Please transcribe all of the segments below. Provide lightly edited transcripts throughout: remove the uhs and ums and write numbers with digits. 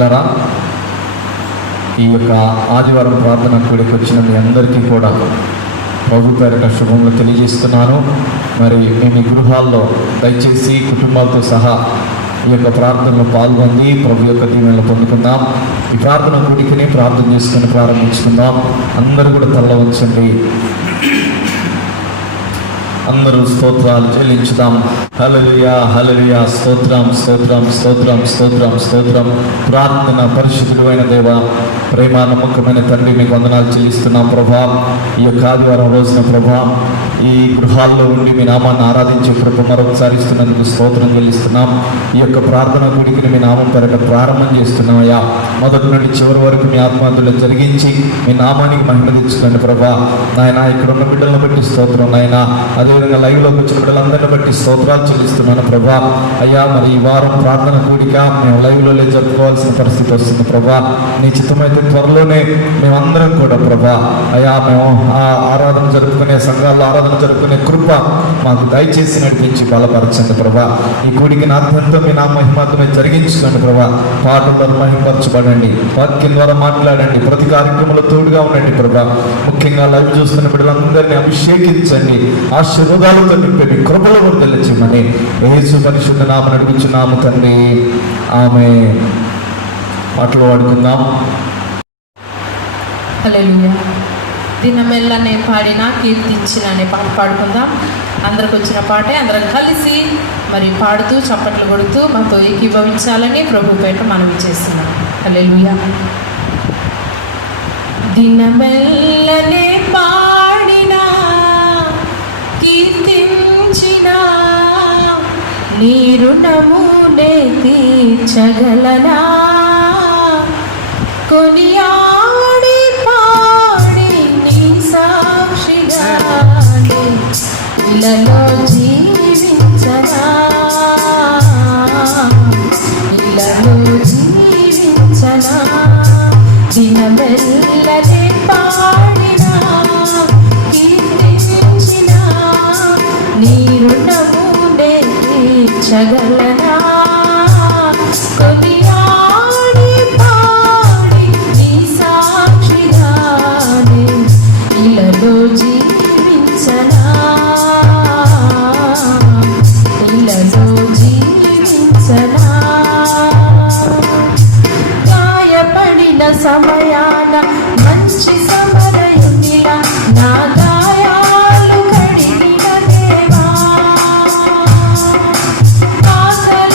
పిల్లరా, ఈ యొక్క ఆదివారం ప్రార్థన కూడికి వచ్చిన మీ అందరికీ కూడా ప్రభు పేరిట శుభములు తెలియజేస్తున్నాను. మరి మీ గృహాల్లో దయచేసి కుటుంబాలతో సహా ఈ యొక్క ప్రార్థనలో పాల్గొంది ప్రభు యొక్క దీవెనలు పొందుకుందాం. ఈ ప్రార్థన కూడికని ప్రార్థన చేసుకుని ప్రారంభించుకుందాం. అందరూ కూడా తల్ల ఉంచండి. అందరూ స్తోత్రాలు చెల్లించుదాం. హల్లెలూయా, హల్లెలూయా. స్తోత్రం, స్తోత్రం, స్తోత్రం, స్తోత్రం, స్తోత్రం. ప్రార్థన పరిశుద్ధుడైన దేవ, ప్రేమ నమ్మకమైన తండ్రి, మీకు వందనాలు చెల్లిస్తున్నాం ప్రభా. ఈ యొక్క ఆదివారం రోజున ప్రభా ఈ గృహాల్లో ఉండి మీ నామాన్ని ఆరాధించే ప్రభు మరొకసారి ఇస్తున్నందుకు స్తోత్రం చెల్లిస్తున్నాం. ఈ యొక్క ప్రార్థన గుడికి మీ నామం పెరగ ప్రారంభం చేస్తున్నామయ్యా. మొదటి నుండి చివరి వరకు మీ ఆత్మహత్యలు జరిగించి మీ నామానికి మహిమ తెచ్చుకోండి ప్రభా. నాయన ఇక్కడ ఉన్న బిడ్డలను బట్టి స్తోత్రం నాయన, అదేవిధంగా లైవ్లోకి వచ్చిన బిడ్డలందరిని బట్టి స్తోత్రాలు చెల్లిస్తున్నాను ప్రభా. అయ్యా, మరి ఈ వారం ప్రార్థన కూడిక మేము లైవ్లో జరుపుకోవాల్సిన పరిస్థితి వస్తుంది ప్రభా. నీ చిత్తమైతే త్వరలోనే మేమందరం కూడా ప్రభా అయ్యా మేము ఆరాధన జరుపుకునే సంఘాల్లో ఆరాధన జరుపుకునే కృప మాకు దయచేసి నడిపించి బలపరచండి ప్రభా. ఈ కూడికి అత్యంతం మీ నా మహిమాత్మే జరిగించుకోండి ప్రభా. పాటల ద్వారా మహిమపరచబడండి, వాక్యం ద్వారా మాట్లాడండి, ప్రతి కార్యక్రమంలో తోడుగా ఉండండి ప్రభా. ముఖ్యంగా లైవ్ చూస్తున్న బిడ్డలందరినీ అభిషేకించండి, ఆశీర్వాదాలతో నింపండి, కృపలో వర్ధిల్లమని యేసు పరిశుద్ధ నామమున అడుగుచున్నాము తండ్రి, ఆమేన్. పాటలు పాడుకుందాం. హల్లెలూయా. దినమెల్లనే పాడిన కీర్తించిన అనే పాట పాడుకుందాం. అందరికి వచ్చిన పాటే అందరం కలిసి మరి పాడుతూ చప్పట్లు కొడుతూ మాతో ఏకీభవించాలని ప్రభు పేట మనవి చేస్తున్నాం. హల్లెలూయా. దినమెల్లనే పాడిన కీర్తించిన నీ రుణమునే తీర్చగలనా, కొనియాడి పాడి నీ సాక్షిగానే ఇలలో జీవించనా, ఇలలో జీవించనా. దినమెల్లనే పాడిన కీర్తించిన నీ రుణమునే తీర్చగలనా, కొనియాడి పాడి నీ సాక్షిగానే ఇలలో జీవించనా, ఇలలో జీవించనా. గాయపడిన సమయాన మంచి సమరయునిలా నా గాయాలు కడిగిన దేవా, ఆకలి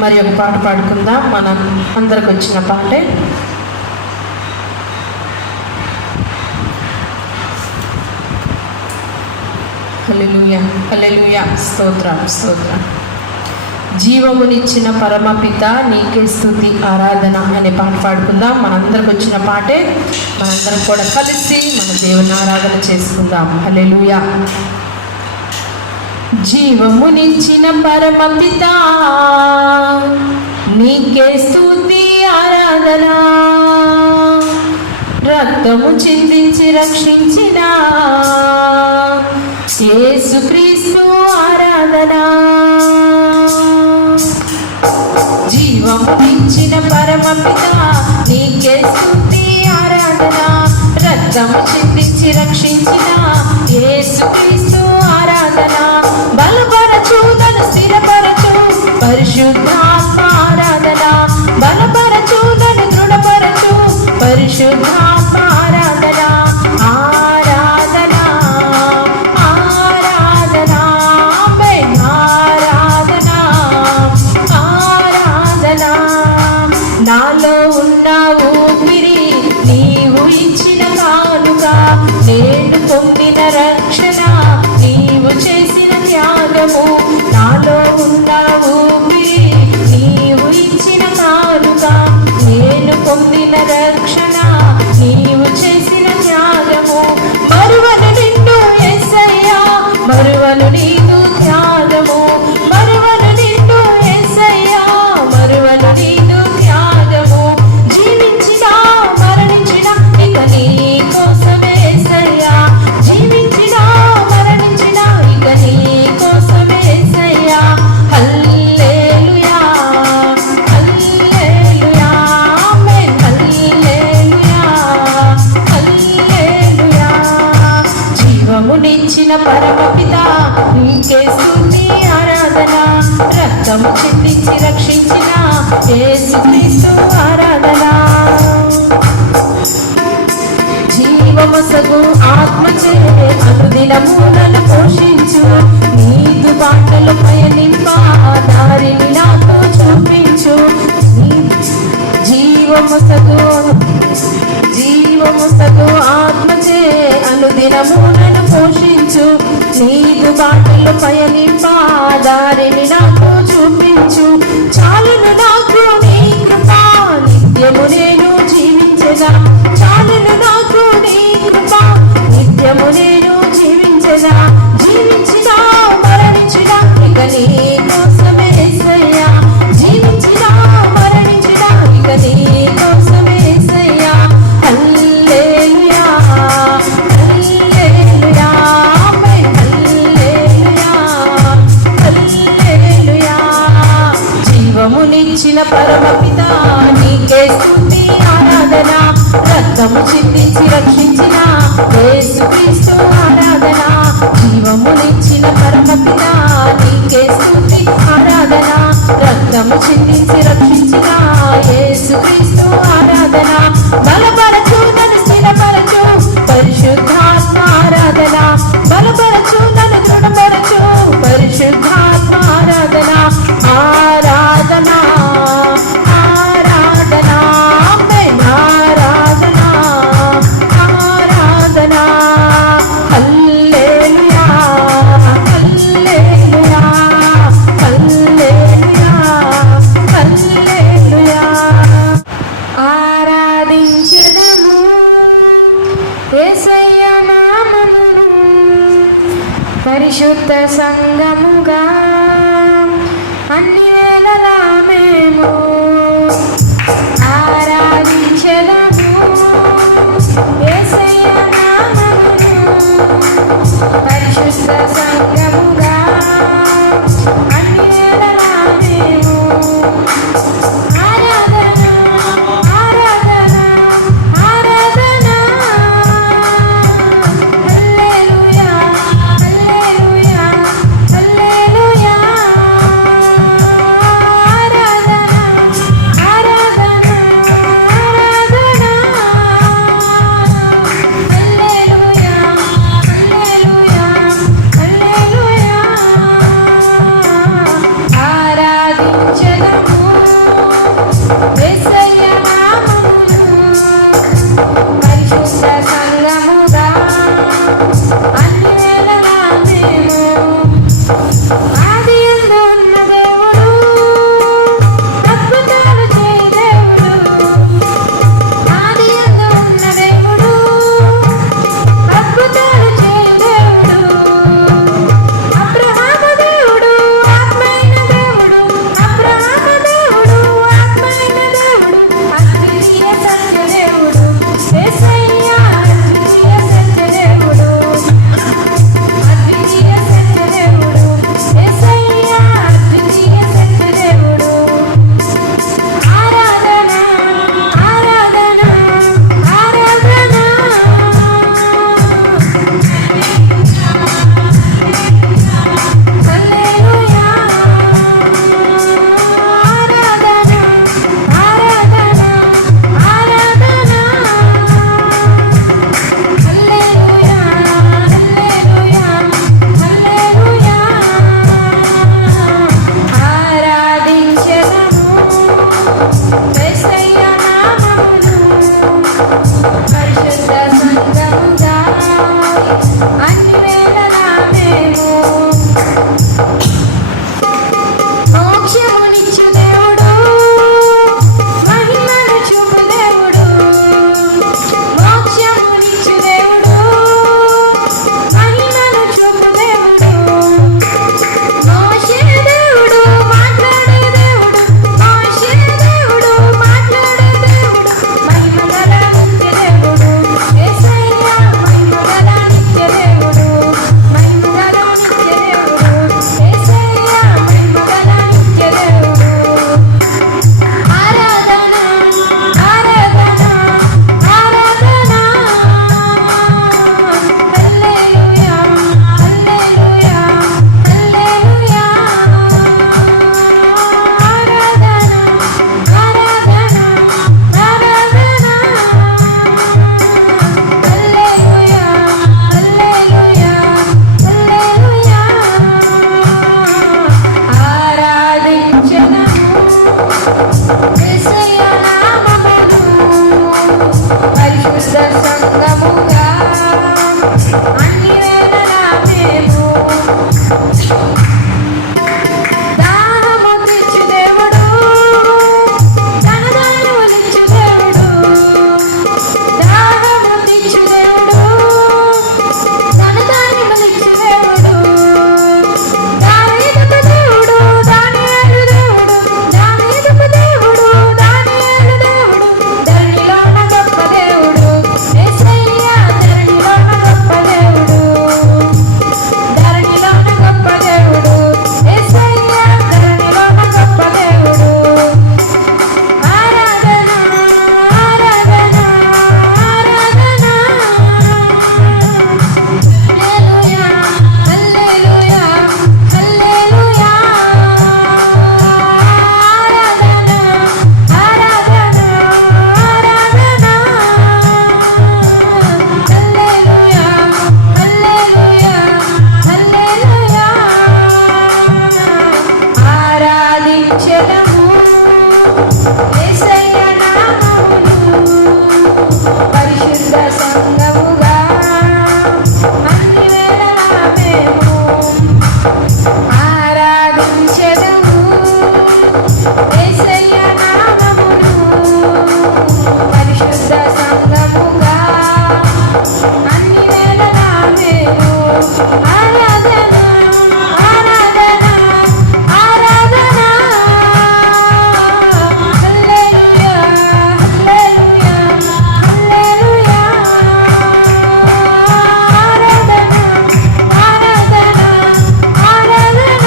మరి ఒక పాట పాడుకుందాం. మనం అందరికి వచ్చిన పాటే. హల్లెలూయా, హల్లెలూయా, స్తోత్రం, స్తోత్రం. జీవమునిచ్చిన పరమపిత నీకే స్తుతి ఆరాధన అనే పాట పాడుకుందాం. మనందరికి వచ్చిన పాటే. మనందరం కూడా కలిసి మన దేవుని ఆరాధన చేసుకుందాం. హల్లెలూయా. జీవమునిచ్చిన పరమపిత నీకే స్తుతి ఆరాధన, రక్తము చిందించి రక్షించిన యేసుక్రీస్తు ఆరాధన. జీవమునిచ్చిన పరమపిత నీకే స్తుతి ఆరాధన, రక్తము చిందించి రక్షించిన యేసుక్రీస్తు ఆరాధన. బలపరచు నన్ను స్థిరపరచు పరిశుద్ధాత్మ ఆరాధన, బలపరచు నన్ను దృఢపరచు పరిశుద్ధాత్మ ఆరాధన. ఆరాధన ఆరాధన ఆరాధన ఆరాధన. నాలో ఉన్న ఊపిరి నీవు ఇచ్చిన కానుక, నేను పొందిన రక్షణ నీవు చేసిన త్యాగము. నాలో ఉన్న ఊపిరి నీవు ఇచ్చిన కానుక, నేను పొందిన రక్షణ నీవు చేసిన త్యాగము. మరువను నిన్ను యేసయ్యా, మరువను నీవు త్యాగము. మరువను నిన్ను యేసయ్యా, మరువను నీవు త్యాగము. జీవించినా మరణించినా ఇక నీ కోసమే యేసయ్యా, జీవించినా మరణించినా ఇక నీ కోసమే యేసయ్యా. హల్లెలూయా, హల్లెలూయా, ఆమేన్. హల్లెలూయా, హల్లెలూయా. జీవమునిచ్చిన పరమపిత నీకే స్తుతి ఆరాధన, రక్తము చిందించి రక్షించిన యేసుక్రీస్తు ఆరాధన. జీవమసగు ఆత్మచే అనుదినము నన్ను పోషించు, నీదు బాటలు పయనింప దారిని నాకు చూపించు. జీవమసగు ఆత్మచే అనుదినము నన్ను పోషించు, నీదు బాటలు పయనింప దారిని నాకు చూపించు. చాలును నాకు నీ కృప, నిత్యము నేను జీవించగా. చాలును నాకు నీ కృప, నిత్యము నేను జీవించగా. జీవించినా మరణించినా ఇక నీ కోసమే యేసయ్యా, జీవించినా మరణించినా ఇక నీ కోసమే యేసయ్యా. హల్లెలూయా, హల్లెలూయా, ఆమేన్. హల్లెలూయా, హల్లెలూయా. జీవమునిచ్చిన పరమపిత నీకే స్తుతి ఆరాధన, రక్తము చిందించి రక్షించిన యేసుక్రీస్తు ఆరాధన. జీవమునిచ్చిన పరమపిత నీకే స్తుతి ఆరాధన, రక్తము చిందించి రక్షించిన యేసుక్రీస్తు ఆరాధన. బలపరచు నన్ను స్థిరపరచు పరిశుద్ధాత్మ ఆరాధన, బలపరచు నన్ను దృఢపరచు పరిశుద్ధాత్మ ఆరాధన. ఆరాధన ఆరాధన ఆమేన్. ఆరాధన ఆరాధన. హల్లెలూయా, హల్లెలూయా, హల్లెలూయా, హల్లెలూయా. ఆరాధించెదము యేసయ్య నామమును, పరిశుద్ధ సంఘముగా అన్ని వేళలా మేము ఆరాధించెదము యేసయ్య నామమును, పరిశుద్ధ సంఘముగా అన్ని వేళలా మేము ఆరాధన ఆరాధన ఆరాధన. హల్లెలూయా, హల్లెలూయా, హల్లెలూయా. ఆరాధన ఆరాధన ఆరాధన. హల్లెలూయా, హల్లెలూయా, హల్లెలూయా. దాహము తీర్చు దేవుడు, ధనదాన్ని ఒలించు దేవుడు. దాహము తీర్చు దేవుడు, ధనదాన్ని ఒలించు దేవుడు. దావీదుకు దేవుడు, దానియేలు దేవుడు. దావీదుకు దేవుడు, దానియేలు దేవుడు. ధరణిలోన గొప్ప దేవుడు యేసయ్య, ధరణిలోన గొప్ప దేవుడు. ధరణిలోన గొప్ప దేవుడు యేసయ్య, ధరణిలోన గొప్ప దేవుడు. ఆరాధన ఆరాధన ఆరాధన. హల్లెలూయా హల్లెలూయా హల్లెలూయా. ఆరాధన ఆరాధన ఆరాధన. హల్లెలూయా హల్లెలూయా హల్లెలూయా. ఆరాధించెదము యేసయ్య నామమును, పరిశుద్ధ సంఘముగా అన్ని వేళలా మేము ఆరాధించెదము యేసయ్య నామమును, పరిశుద్ధ సంఘముగా అన్ని వేళలా మేము ఆరాధన ఆరాధన ఆరాధన. హల్లెలూయా హల్లెలూయా హల్లెలూయా. ఆరాధన ఆరాధన ఆరాధన.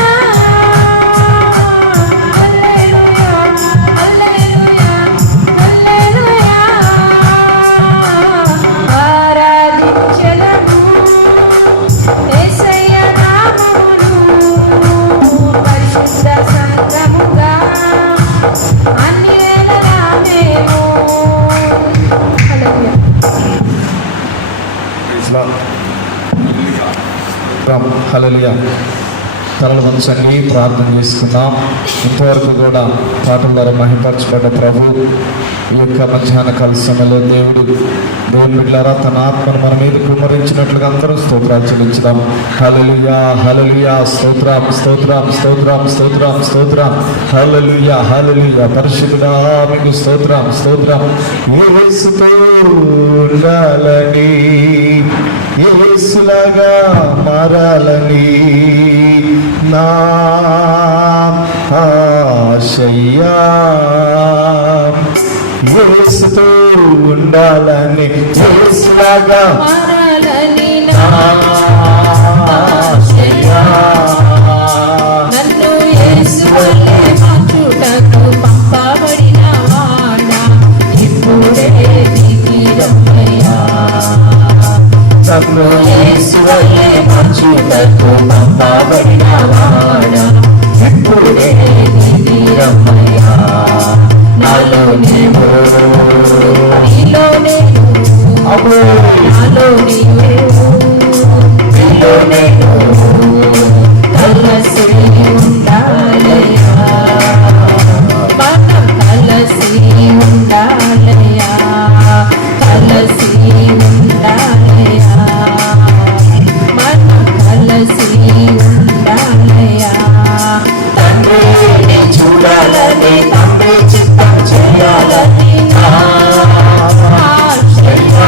హల్లెలూయా హల్లెలూయా హల్లెలూయా. ఆరాధించెదము యేసయ్య నామమును, పరిశుద్ధ సంఘముగా అన్ని వేళలా మేము. హల్లెలూయా. హల్లెలూయా. తలలు వంచండి, ప్రార్థన చేసుకుందాం. ఇంతవరకు కూడా పాటల ద్వారా మహిమపరచబడ్డ ప్రభు ఈ యొక్క మధ్యాహ్న కాల సమయంలో దేవుని బిడ్డలారా తన ఆత్మను మన మీద కుమ్మరించినట్లుగా అందరూ స్తోత్రాలు చెల్లించుదాం. హల్లెలూయా హల్లెలూయా. స్తోత్రం స్తోత్రం స్తోత్రం స్తోత్రం స్తోత్రం. హల్లెలూయా హల్లెలూయా. పరిశుద్ధుడా మీకు స్తోత్రం స్తోత్రం. యేసుతో ఉండాలని, యేసులాగా మారాలని నా ఆశయ్యా. యేసుతో ఉండాలని, యేసులాగా మారాలని నా ఆశయ్యా. నన్ను యేసు వలె మార్చుటకు పంపబడిన వాడా, ఇప్పుడే దిగి రమ్మయ్యా. నన్ను యేసు వలె మార్చుటకు పంపబడిన వాడా, ఇప్పుడే దిగి రమ్మయ్యా. నాలో నీవు, నీలో నేను, నాలో నీవు, నీలో నేను కలిసి ఉండాలయ్యా. మనం కలిసి ఉండాలయ్యా, కలిసి ఉండాలయ్యా. మనం కలిసి ఉండాలయ్యా. తండ్రిని చూడాలని, తండ్రి చిత్తం చేయాలని నా ఆశయ్యా.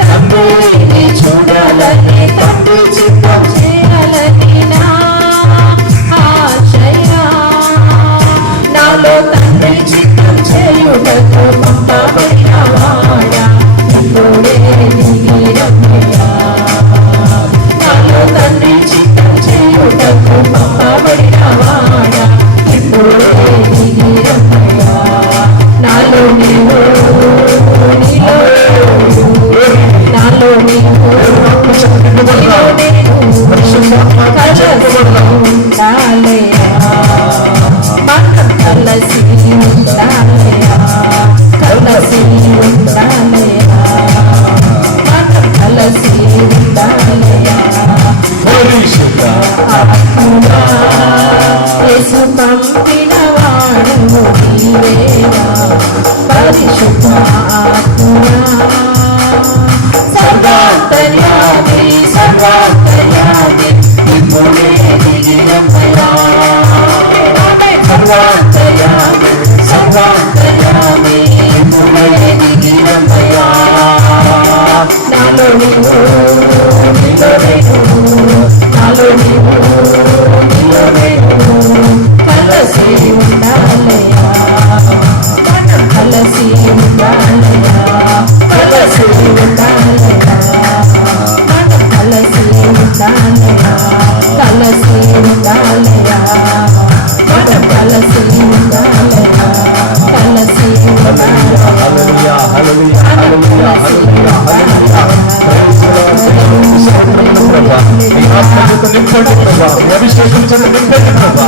తండ్రిని చూడాలని, తండ్రి చిత్తం చేయాలని నా ఆశయ్యా. నాలో తండ్రి చిత్తం చేయుటకు పంపబడిన వాడా, ఇప్పుడే దిగి రమ్మయ్యా. నాలో తండ్రి చిత్తం చేయుటకు పంపబడిన వాడా, ఇప్పుడే దిగి రమ్మయ్యా. నాలో నీవు, నీలో నాలో నీవు, నీలో నేను కలిసి ఉండాలయ్యా. మనం కలిసి ఉండాలయ్యా, కలిసి ఉండాలయ్యా. మనం కలిసి ఉండాలయ్యా. ఆత్మా యేసు పంపిన వాడు నీవేనా, పరిశుద్ధ ఆత్మా సర్వాంతర్యామి సర్వాంతర్యామి ఇప్పుడే దిగినమయ్యా సర్వాంతర్యామి సర్వాంతర్యామి ఇప్పుడే దిగినమయ్యా నాలో నీవు నీలో నేను నాలో నీవు నీలో నేను కలసి ఉండాలయ్యా కలసి ఉండాలయ్యా కలసి ఉండాలయ్యా కలసి ఉండాలయ్యా కలసి ఉండాలయ్యా కలసి ఉండాలయ్యా కలసి హల్లెలూయా, హల్లెలూయా, హల్లెలూయా, హల్లెలూయా, హల్లెలూయా, హల్లెలూయా. ప్రభా, మీ ఆత్మతో నింపండి ప్రభా, మీ అభిషేకం చేత నింపండి ప్రభా.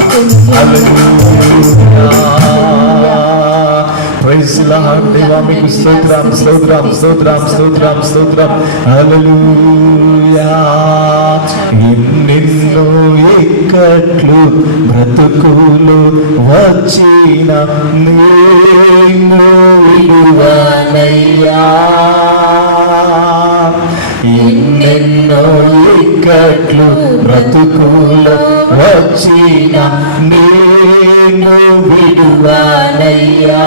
హల్లెలూయా. Praise Lord. దేవా మీకు స్తోత్రం స్తోత్రం స్తోత్రం స్తోత్రం స్తోత్రం. హల్లెలూయా. ఎన్నెన్నో ఇక్కట్లు బ్రతుకులు వచ్చిన నేను విడువనయ్యా. ఎన్నెన్నో ఇక్కట్లు బ్రతుకులు వచ్చిన నేను విడువనయ్యా.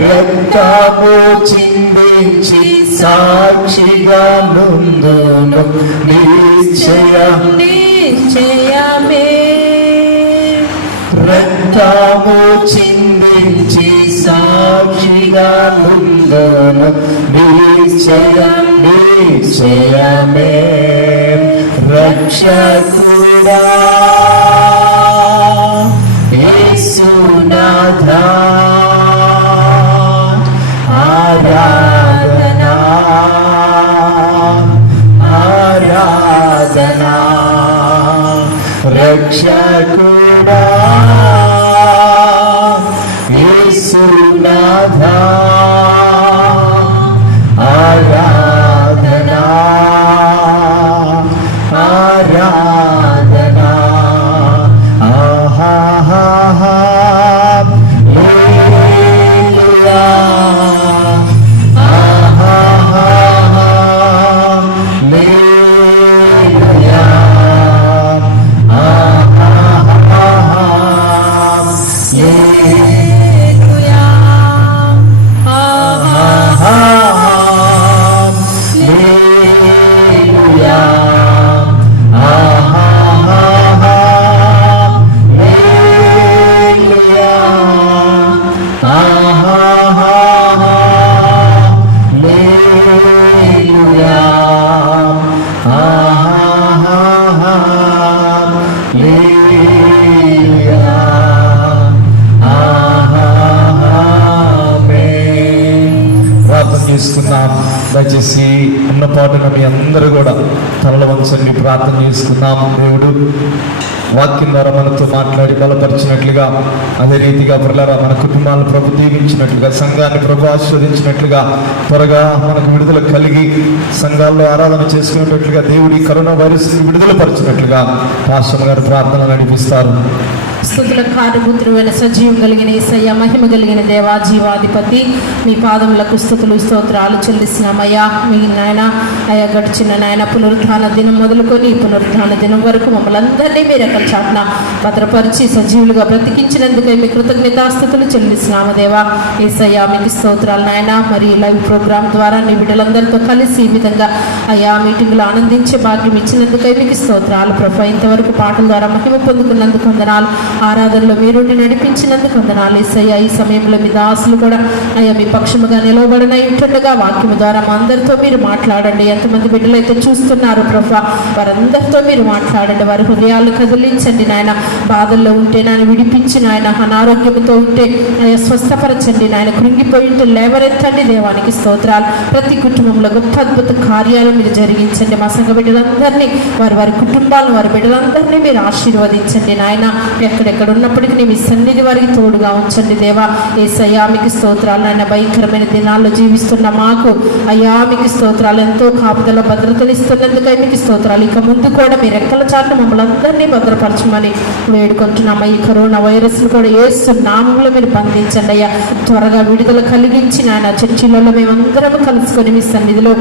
రక్తము చిందించి సాక్షిగా నుందును నిశ్చయం నిశ్చయమే రక్తము చిందించి సాక్షిగా నుందును నిశ్చయం నిశ్చయమే. రక్షకుడా యేసునాథా ఆరాధనా ఆరాధనా. రక్షకుడా యేసునాథా ఆరాధనా ఆరాధనా. ఆహాహా హల్లెలూయా. ఆహాహా హల్లెలూయా. ఆహాహా హల్లెలూయా. ఆహాహా హల్లెలూయా. ఆహాహా హల్లెలూయా. ఆహాహా హల్లెలూయా. ఆహాహా హల్లెలూయా. ఆమేన్. ప్రార్థన చేసుకుందాం. దయచేసి ఉన్న పాటున మీ అందరూ కూడా తలలు వంచండి, ప్రార్థన చేసుకుందాం. దేవుడు వాక్యం ద్వారా మనతో మాట్లాడి బలపరిచినట్లుగా, అదే రీతిగా ప్రలారా మన కుటుంబాలను ప్రభు దీవించినట్లుగా, సంఘాన్ని ప్రభు ఆశీర్వదించినట్లుగా, త్వరగా మనకు విడుదల కలిగి సంఘాల్లో ఆరాధన చేసుకునేటట్లుగా, దేవుడి కరోనా వైరస్ విడుదల పరిచినట్లుగా పాస్టర్ గారు ప్రార్థన నడిపిస్తారు. స్తుతుల కారుపుత్రువైన సజీవం కలిగిన యేసయ్య, మహిమ కలిగిన దేవా, జీవాధిపతి, మీ పాదములకు స్తుతులు స్తోత్రాలు చెల్లిస్తున్నామయ్యా. మీ నాయన అయ్యా గడిచిన నాయన పునరుద్ధాన దినం మొదలుకొని పునరుద్ధాన దినం వరకు మమ్మల్ని అందరినీ మీరు ఎక్కడ చాటున భద్రపరిచి సజీవులుగా బ్రతికించినందుకై మీ కృతజ్ఞతాస్తుతులు చెల్లిస్తున్నాము దేవా. యేసయ్య మీకు స్తోత్రాలు నాయన. మరి లైవ్ ప్రోగ్రామ్ ద్వారా నీ బిడ్డలందరితో కలిసి ఈ విధంగా అయ్యా మీటింగ్లో ఆనందించే భాగ్యం ఇచ్చినందుకై మీకు స్తోత్రాలు ప్రభు. ఇంతవరకు పాటల ద్వారా మహిమ పొందుకున్నందుకు వందనాలు. ఆరాధనలో మీరుండి నడిపించినందుకు వందనాలు యేసయ్య. ఈ సమయంలో మీ దాసులు కూడా అయ్యా మీ పక్షముగా నిలవబడనై ఉంటుండగా వాక్యము ద్వారా మా అందరితో మీరు మాట్లాడండి. ఎంతమంది బిడ్డలైతే చూస్తున్నారు ప్రభా, వారందరితో మీరు మాట్లాడండి. వారి హృదయాలు కదిలించండి నాయన. బాధల్లో ఉంటే నాయన విడిపించి నాయన, అనారోగ్యంతో ఉంటే అయ్యా స్వస్థపరచండి నాయన. కృంగిపోయి ఉంటే లేవరెత్తండి. దేవానికి స్తోత్రాలు. ప్రతి కుటుంబంలో గొప్ప అద్భుత కార్యాలు మీరు జరిగించండి. మా సంఘ బిడ్డలందరినీ, వారి వారి కుటుంబాలను, వారి బిడ్డలందరినీ మీరు ఆశీర్వదించండి నాయన. ఎక్కడెక్కడ ఉన్నప్పటికీ మీ సన్నిధి వారికి తోడుగా ఉంచండి దేవా. యేసయ్యా మీకు స్తోత్రాలు నాయన. భయంకరమైన దినాల్లో జీవిస్తున్న మాకు అయ్యా అయ్యా మీకు స్తోత్రాలు, ఎంతో కాపుదల భద్రతలు ఇస్తున్నందుకై మీకు స్తోత్రాలు. ఇక ముందు కూడా మీ రెక్కల చాటున మమ్మల్ని అందరినీ భద్రపరచమని వేడుకుంటున్నాం. ఈ కరోనా వైరస్ కూడా యేసు నామములో మీరు బంధించండి అయ్యా. త్వరగా విడుదల కలిగించి నాయన చర్చిలలో మేమందరం కలుసుకొని మీ సన్నిధిలో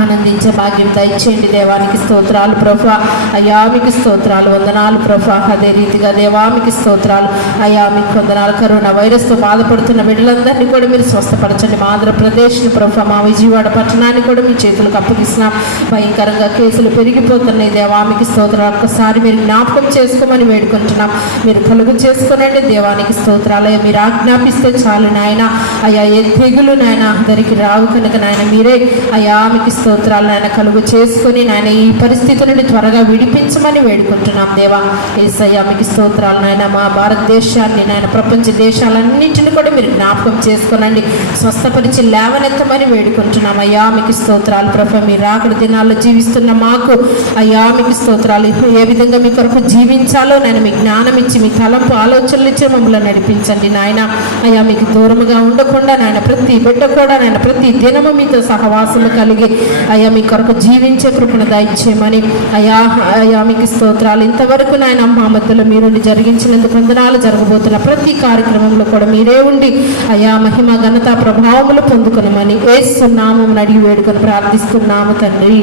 ఆనందించే భాగ్యం దయచేయండి. దేవానికి స్తోత్రాలు ప్రభా. అయ్యా మీకు స్తోత్రాలు, వందనాలు ప్రభా. అదే రీతిగా దేవా మీకు స్తోత్రాలు, అయ్యా మీకు వందనాలు. కరోనా వైరస్తో బాధపడుతున్న బిడ్డలందరినీ కూడా మీరు స్వస్థపరచండి. మా ఆంధ్రప్రదేశ్ని ప్రభా, మా విజయవాడ పట్టణాన్ని కూడా మీ చేతులకు అప్పగిస్తున్నాం. భయంకరంగా కేసులు పెరిగిపోతున్నాయి. దేవా మీకు స్తోత్రాలు, ఒక్కసారి మీరు జ్ఞాపకం చేసుకోమని వేడుకుంటున్నాం. మీరు కలుగు చేసుకోనండి. దేవానికి స్తోత్రాలు. మీరు ఆజ్ఞాపిస్తే చాలు నాయన. అయ్యా ఏ తెగులు నాయన అందరికి రావు కనుక నాయన మీరే అయ్యా మీకు స్తోత్రాలు నాయన కలుగు చేసుకుని నాయన ఈ పరిస్థితి నుండి త్వరగా విడిపించమని వేడుకుంటున్నాం. దేవా యేసయ్యా మీకు స్తోత్రాలు నాయన. మా భారతదేశాన్ని నాయన ప్రపంచ దేశాలన్నింటినీ కూడా మీరు జ్ఞాపకం చేసుకోనండి. స్వస్థపరిచి లేవనెత్తమని వేడుకుంటున్నాం. అయ్యా మీకు స్తోత్రాలు ప్రభు. మీరు రాకడ దినాల్లో జీవిస్తున్న మాకు అయ్యా మీకు స్తోత్రాలు. ఏ విధంగా మీ కొరకు జీవించాలో నాయన మీ జ్ఞానం ఇచ్చి, మీ తలంపు ఆలోచనలు ఇచ్చి మమ్మల్ని నడిపించండి నాయన. అయ్యా మీకు దూరముగా ఉండకుండా నాయన ప్రతి బిడ్డ కూడా నాయన ప్రతి దినము మీతో సహవాసము కలిగి అయ్యా మీ కొరకు జీవించే కృపను దయచేయమని అయ్యా మీకు స్తోత్రాలు. ఇంతవరకు నాయన మా మధ్యలో మీరు జరిగించినందుకు వందనాలు. జరగబోతున్న ప్రతి కార్యక్రమంలో కూడా మీరే ఉండి అయ్యా మహిమ ఘనత ప్రభావములు పొందుకునమని యేసు నామమున అడిగి వేడుకొని ప్రార్థిస్తున్నాము తండ్రి.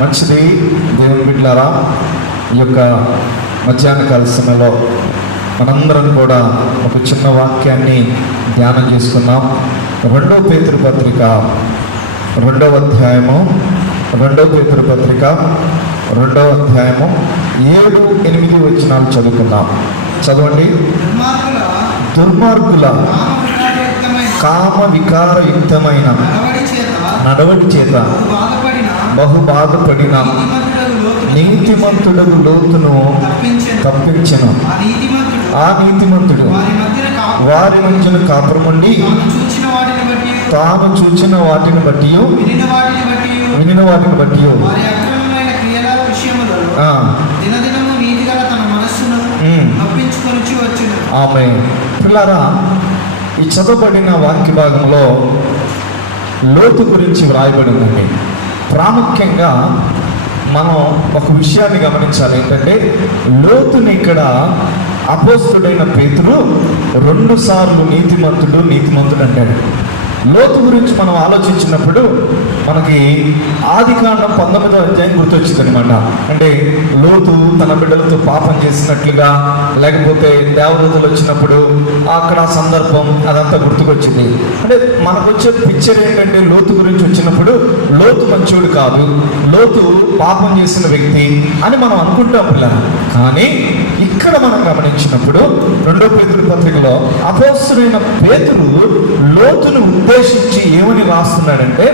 మంచిది దేవుని బిడ్డలారా, ఈ యొక్క మధ్యాహ్న కాల సమయంలో మనందరం కూడా ఒక చిన్న వాక్యాన్ని ధ్యానం చేసుకున్నాం. 2 పేతురు పత్రిక 2వ అధ్యాయము 2 పేతురు పత్రిక 2వ అధ్యాయము 7-8 వచనాలు చదువుకుందాం. చదవండి. దుర్మార్గుల కామ వికారయుక్తమైన నడవడి చేత బహు బాధపడిన నీతిమంతుడు లోతును తప్పించెను. ఆ నీతిమంతుడు వారి మధ్యన కాపురముండి తాను చూచిన వాటిని బట్టి వినిన వాటిని బట్టి ఆమె పిల్లారా, ఈ చదవబడిన వాక్య భాగంలో లోతు గురించి వ్రాయబడిందండి. ప్రాముఖ్యంగా మనం ఒక విషయాన్ని గమనించాలి. ఏంటంటే లోతుని ఇక్కడ అపోస్తుడైన పేతురు 2 సార్లు నీతిమంతుడు అంటాడు. లోతు గురించి మనం ఆలోచించినప్పుడు మనకి ఆదికాండం 19వ అధ్యాయం గుర్తొచ్చింది అనమాట. అంటే లోతు తన బిడ్డలతో పాపం చేసినట్లుగా, లేకపోతే దేవదూతలు వచ్చినప్పుడు అక్కడ సందర్భం అదంతా గుర్తుకొచ్చింది. అంటే మనకు వచ్చే పిక్చర్ ఏంటంటే లోతు గురించి వచ్చినప్పుడు లోతు మంచోడు కాదు, లోతు పాపం చేసిన వ్యక్తి అని మనం అనుకుంటాం పిల్లలు. కానీ ఇక్కడ మనం గమనించినప్పుడు 2 పేతురు పత్రికలో అపోస్తుడైన పేతురు లోతును ఉద్దేశించి ఏమని రాస్తున్నాడంటే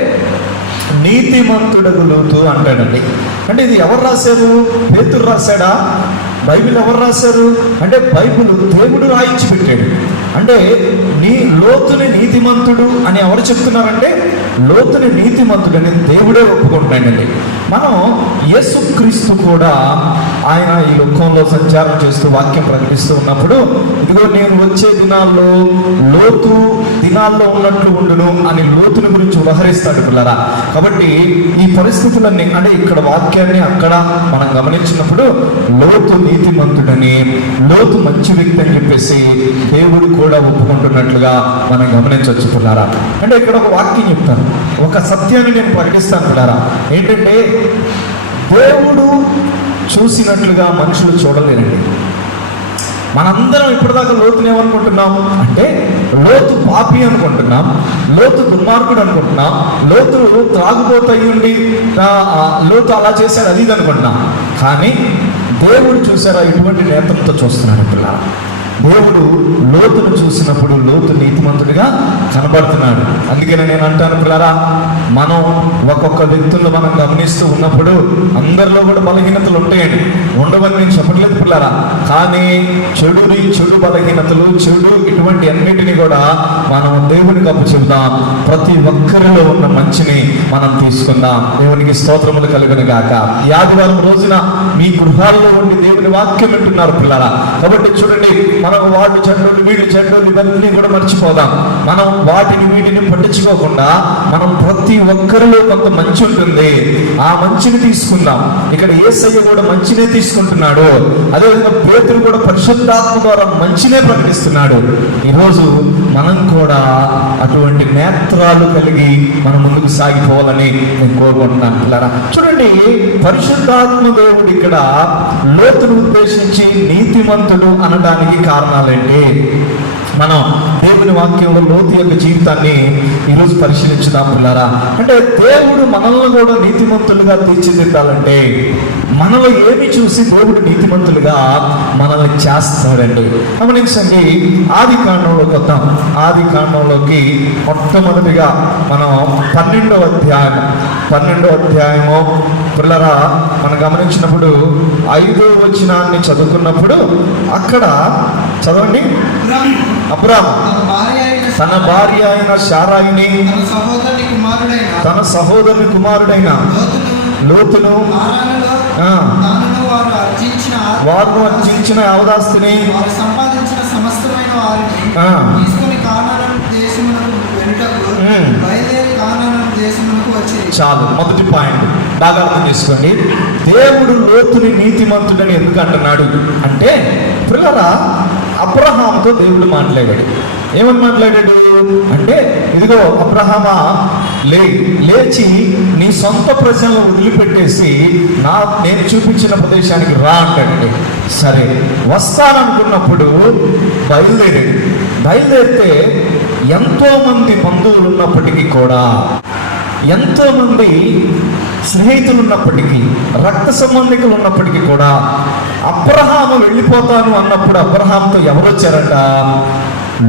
నీతిమంతుడగు లోతు అంటాడండి. అంటే ఇది ఎవరు రాశారు? పేతురు రాశాడా? బైబిల్ ఎవరు రాశారు అంటే బైబిల్ దేవుడు రాయించి పెట్టాడు. అంటే లోతుని నీతిమంతుడు అని ఎవరు చెప్తున్నారంటే లోతుని నీతిమంతుడు అని దేవుడే ఒప్పుకుంటున్నాడండి. మనం యేసుక్రీస్తు కూడా ఆయన ఈ లోకంలో సంచారం చేస్తూ వాక్యం ప్రకటిస్తూ ఉన్నప్పుడు ఇదిగో నేను వచ్చే దినాల్లో లోతు దినాల్లో ఉన్నట్లు ఉండును అని లోతుని గురించి ఉదహరిస్తాడు పిల్లరా. కాబట్టి ఈ పరిస్థితులన్నీ అంటే ఇక్కడ వాక్యాన్ని అక్కడ మనం గమనించినప్పుడు లోతు నీతిమంతుడని, లోతు మంచి వ్యక్తి అని చెప్పేసి దేవుడు కూడా ఒప్పుకుంటున్నట్లుగా మనం గమనించవచ్చు పిల్లారా. అంటే ఇక్కడ ఒక వాక్యం చెప్తాను, ఒక సత్యాన్ని నేను ప్రకటిస్తాను పిల్లారా. ఏంటంటే దేవుడు చూసినట్లుగా మనుషులు చూడలేరండి. మనందరం ఇప్పటిదాకా లోతుని ఏమనుకుంటున్నాం అంటే లోతు పాపి అనుకుంటున్నాం, లోతు దుర్మార్గుడు అనుకుంటున్నాం, లోతు త్రాగుబోతయ్యుండి లోతు అలా చేశాడు అది ఇది అనుకుంటున్నాం. కానీ దేవుడు చూసారా ఇటువంటి నేత్రంతో చూస్తున్నాడు పిల్లలు. దేవుడు లోతును చూసినప్పుడు లోతు నీతిమంతుడిగా కనబడుతున్నాడు. అందుకని నేను అంటాను పిల్లరా, మనం ఒక్కొక్క వ్యక్తులను మనం గమనిస్తూ ఉన్నప్పుడు అందరిలో కూడా బలహీనతలు ఉంటాయండి, ఉండవని నేను చెప్పట్లేదు పిల్లరా. కానీ చెడు బలహీనతలు, చెడు ఇటువంటి అన్నిటినీ కూడా మనం దేవునికి అప్పు చెబుదాం. ప్రతి ఒక్కరిలో ఉన్న మంచిని మనం తీసుకుందాం. దేవునికి స్తోత్రములు కలుగును గాక. ఈ ఆదివారం రోజున మీ గృహాల్లో ఉండి దేవుని వాక్యం వింటున్నారు పిల్లరా. కాబట్టి చూడండి, మనం వాళ్ళు చెడ్డోళ్ళు వీళ్ళు చెడ్డోళ్ళు ఇవన్నీ కూడా మర్చిపోదాం. మనం వాటిని వీటిని పట్టించుకోకుండా మనం ప్రతి ఒక్కరిలో కొంత మంచి ఉంటుంది, ఆ మంచిని తీసుకుందాం. ఇక్కడ యేసయ్య కూడా మంచినే తీసుకుంటున్నాడు, అదేవిధంగా పేతురు కూడా పరిశుద్ధాత్మ ద్వారా మంచినే ప్రకటిస్తున్నాడు. ఈరోజు మనం కూడా అటువంటి నేత్రాలు కలిగి మనం ముందుకు సాగిపోవాలని నేను కోరుకుంటున్నాను. పిల్లరా చూడండి, పరిశుద్ధాత్మ దేవుడు ఇక్కడ లోతును ఉద్దేశించి నీతిమంతుడు అనడానికి కారణాలేంటి? మనం దేవుని వాక్యంలో లోతు యొక్క జీవితాన్ని ఈరోజు పరిశీలించుదాం పిల్లరా. అంటే దేవుడు మనల్ని కూడా నీతిమంతులుగా తీర్చిదిద్దాలంటే మనలో ఏమి చూసి దేవుడు నీతిమంతులుగా మనల్ని చేస్తాడండి. గమనించండి, ఆది కాండంలోకి వద్దాం. ఆది కాండంలోకి మొట్టమొదటిగా మనం 12వ అధ్యాయము పిల్లరా మనం గమనించినప్పుడు 5వ వచనాన్ని చదువుకున్నప్పుడు అక్కడ చదవండి. అబ్రాము తన భార్య అయిన శారాయిని తన సహోదరుని కుమారుడైన లోతును వారు అర్జించిన అవదాస్తిని సంపాదించిన సమస్తమైన వారిని తీసుకొని కానాను దేశమునకు వెళ్ళుటకు బయలుదేరి కానాను దేశమునకు వచ్చి. చాలు, మొదటి పాయింట్ బాగా అర్థం చేసుకోండి. దేవుడు లోతుని నీతిమంతుడని ఎందుకు అంటున్నాడు అంటే పిల్లరా అబ్రహాముతో దేవుడు మాట్లాడాడు. ఏమని మాట్లాడాడు అంటే, ఇదిగో అబ్రహామా లేచి నీ సొంత ప్రజలను వదిలిపెట్టేసి నేను చూపించిన ప్రదేశానికి రా అంటాడండి. సరే వస్తాననుకున్నప్పుడు బయలుదేరితే ఎంతో మంది బంధువులు ఉన్నప్పటికీ కూడా, ఎంతో మంది స్నేహితులు ఉన్నప్పటికీ, రక్త సంబంధికులు ఉన్నప్పటికీ కూడా అబ్రహాము వెళ్ళిపోతాను అన్నప్పుడు అబ్రహాంతో ఎవరు వచ్చారంట?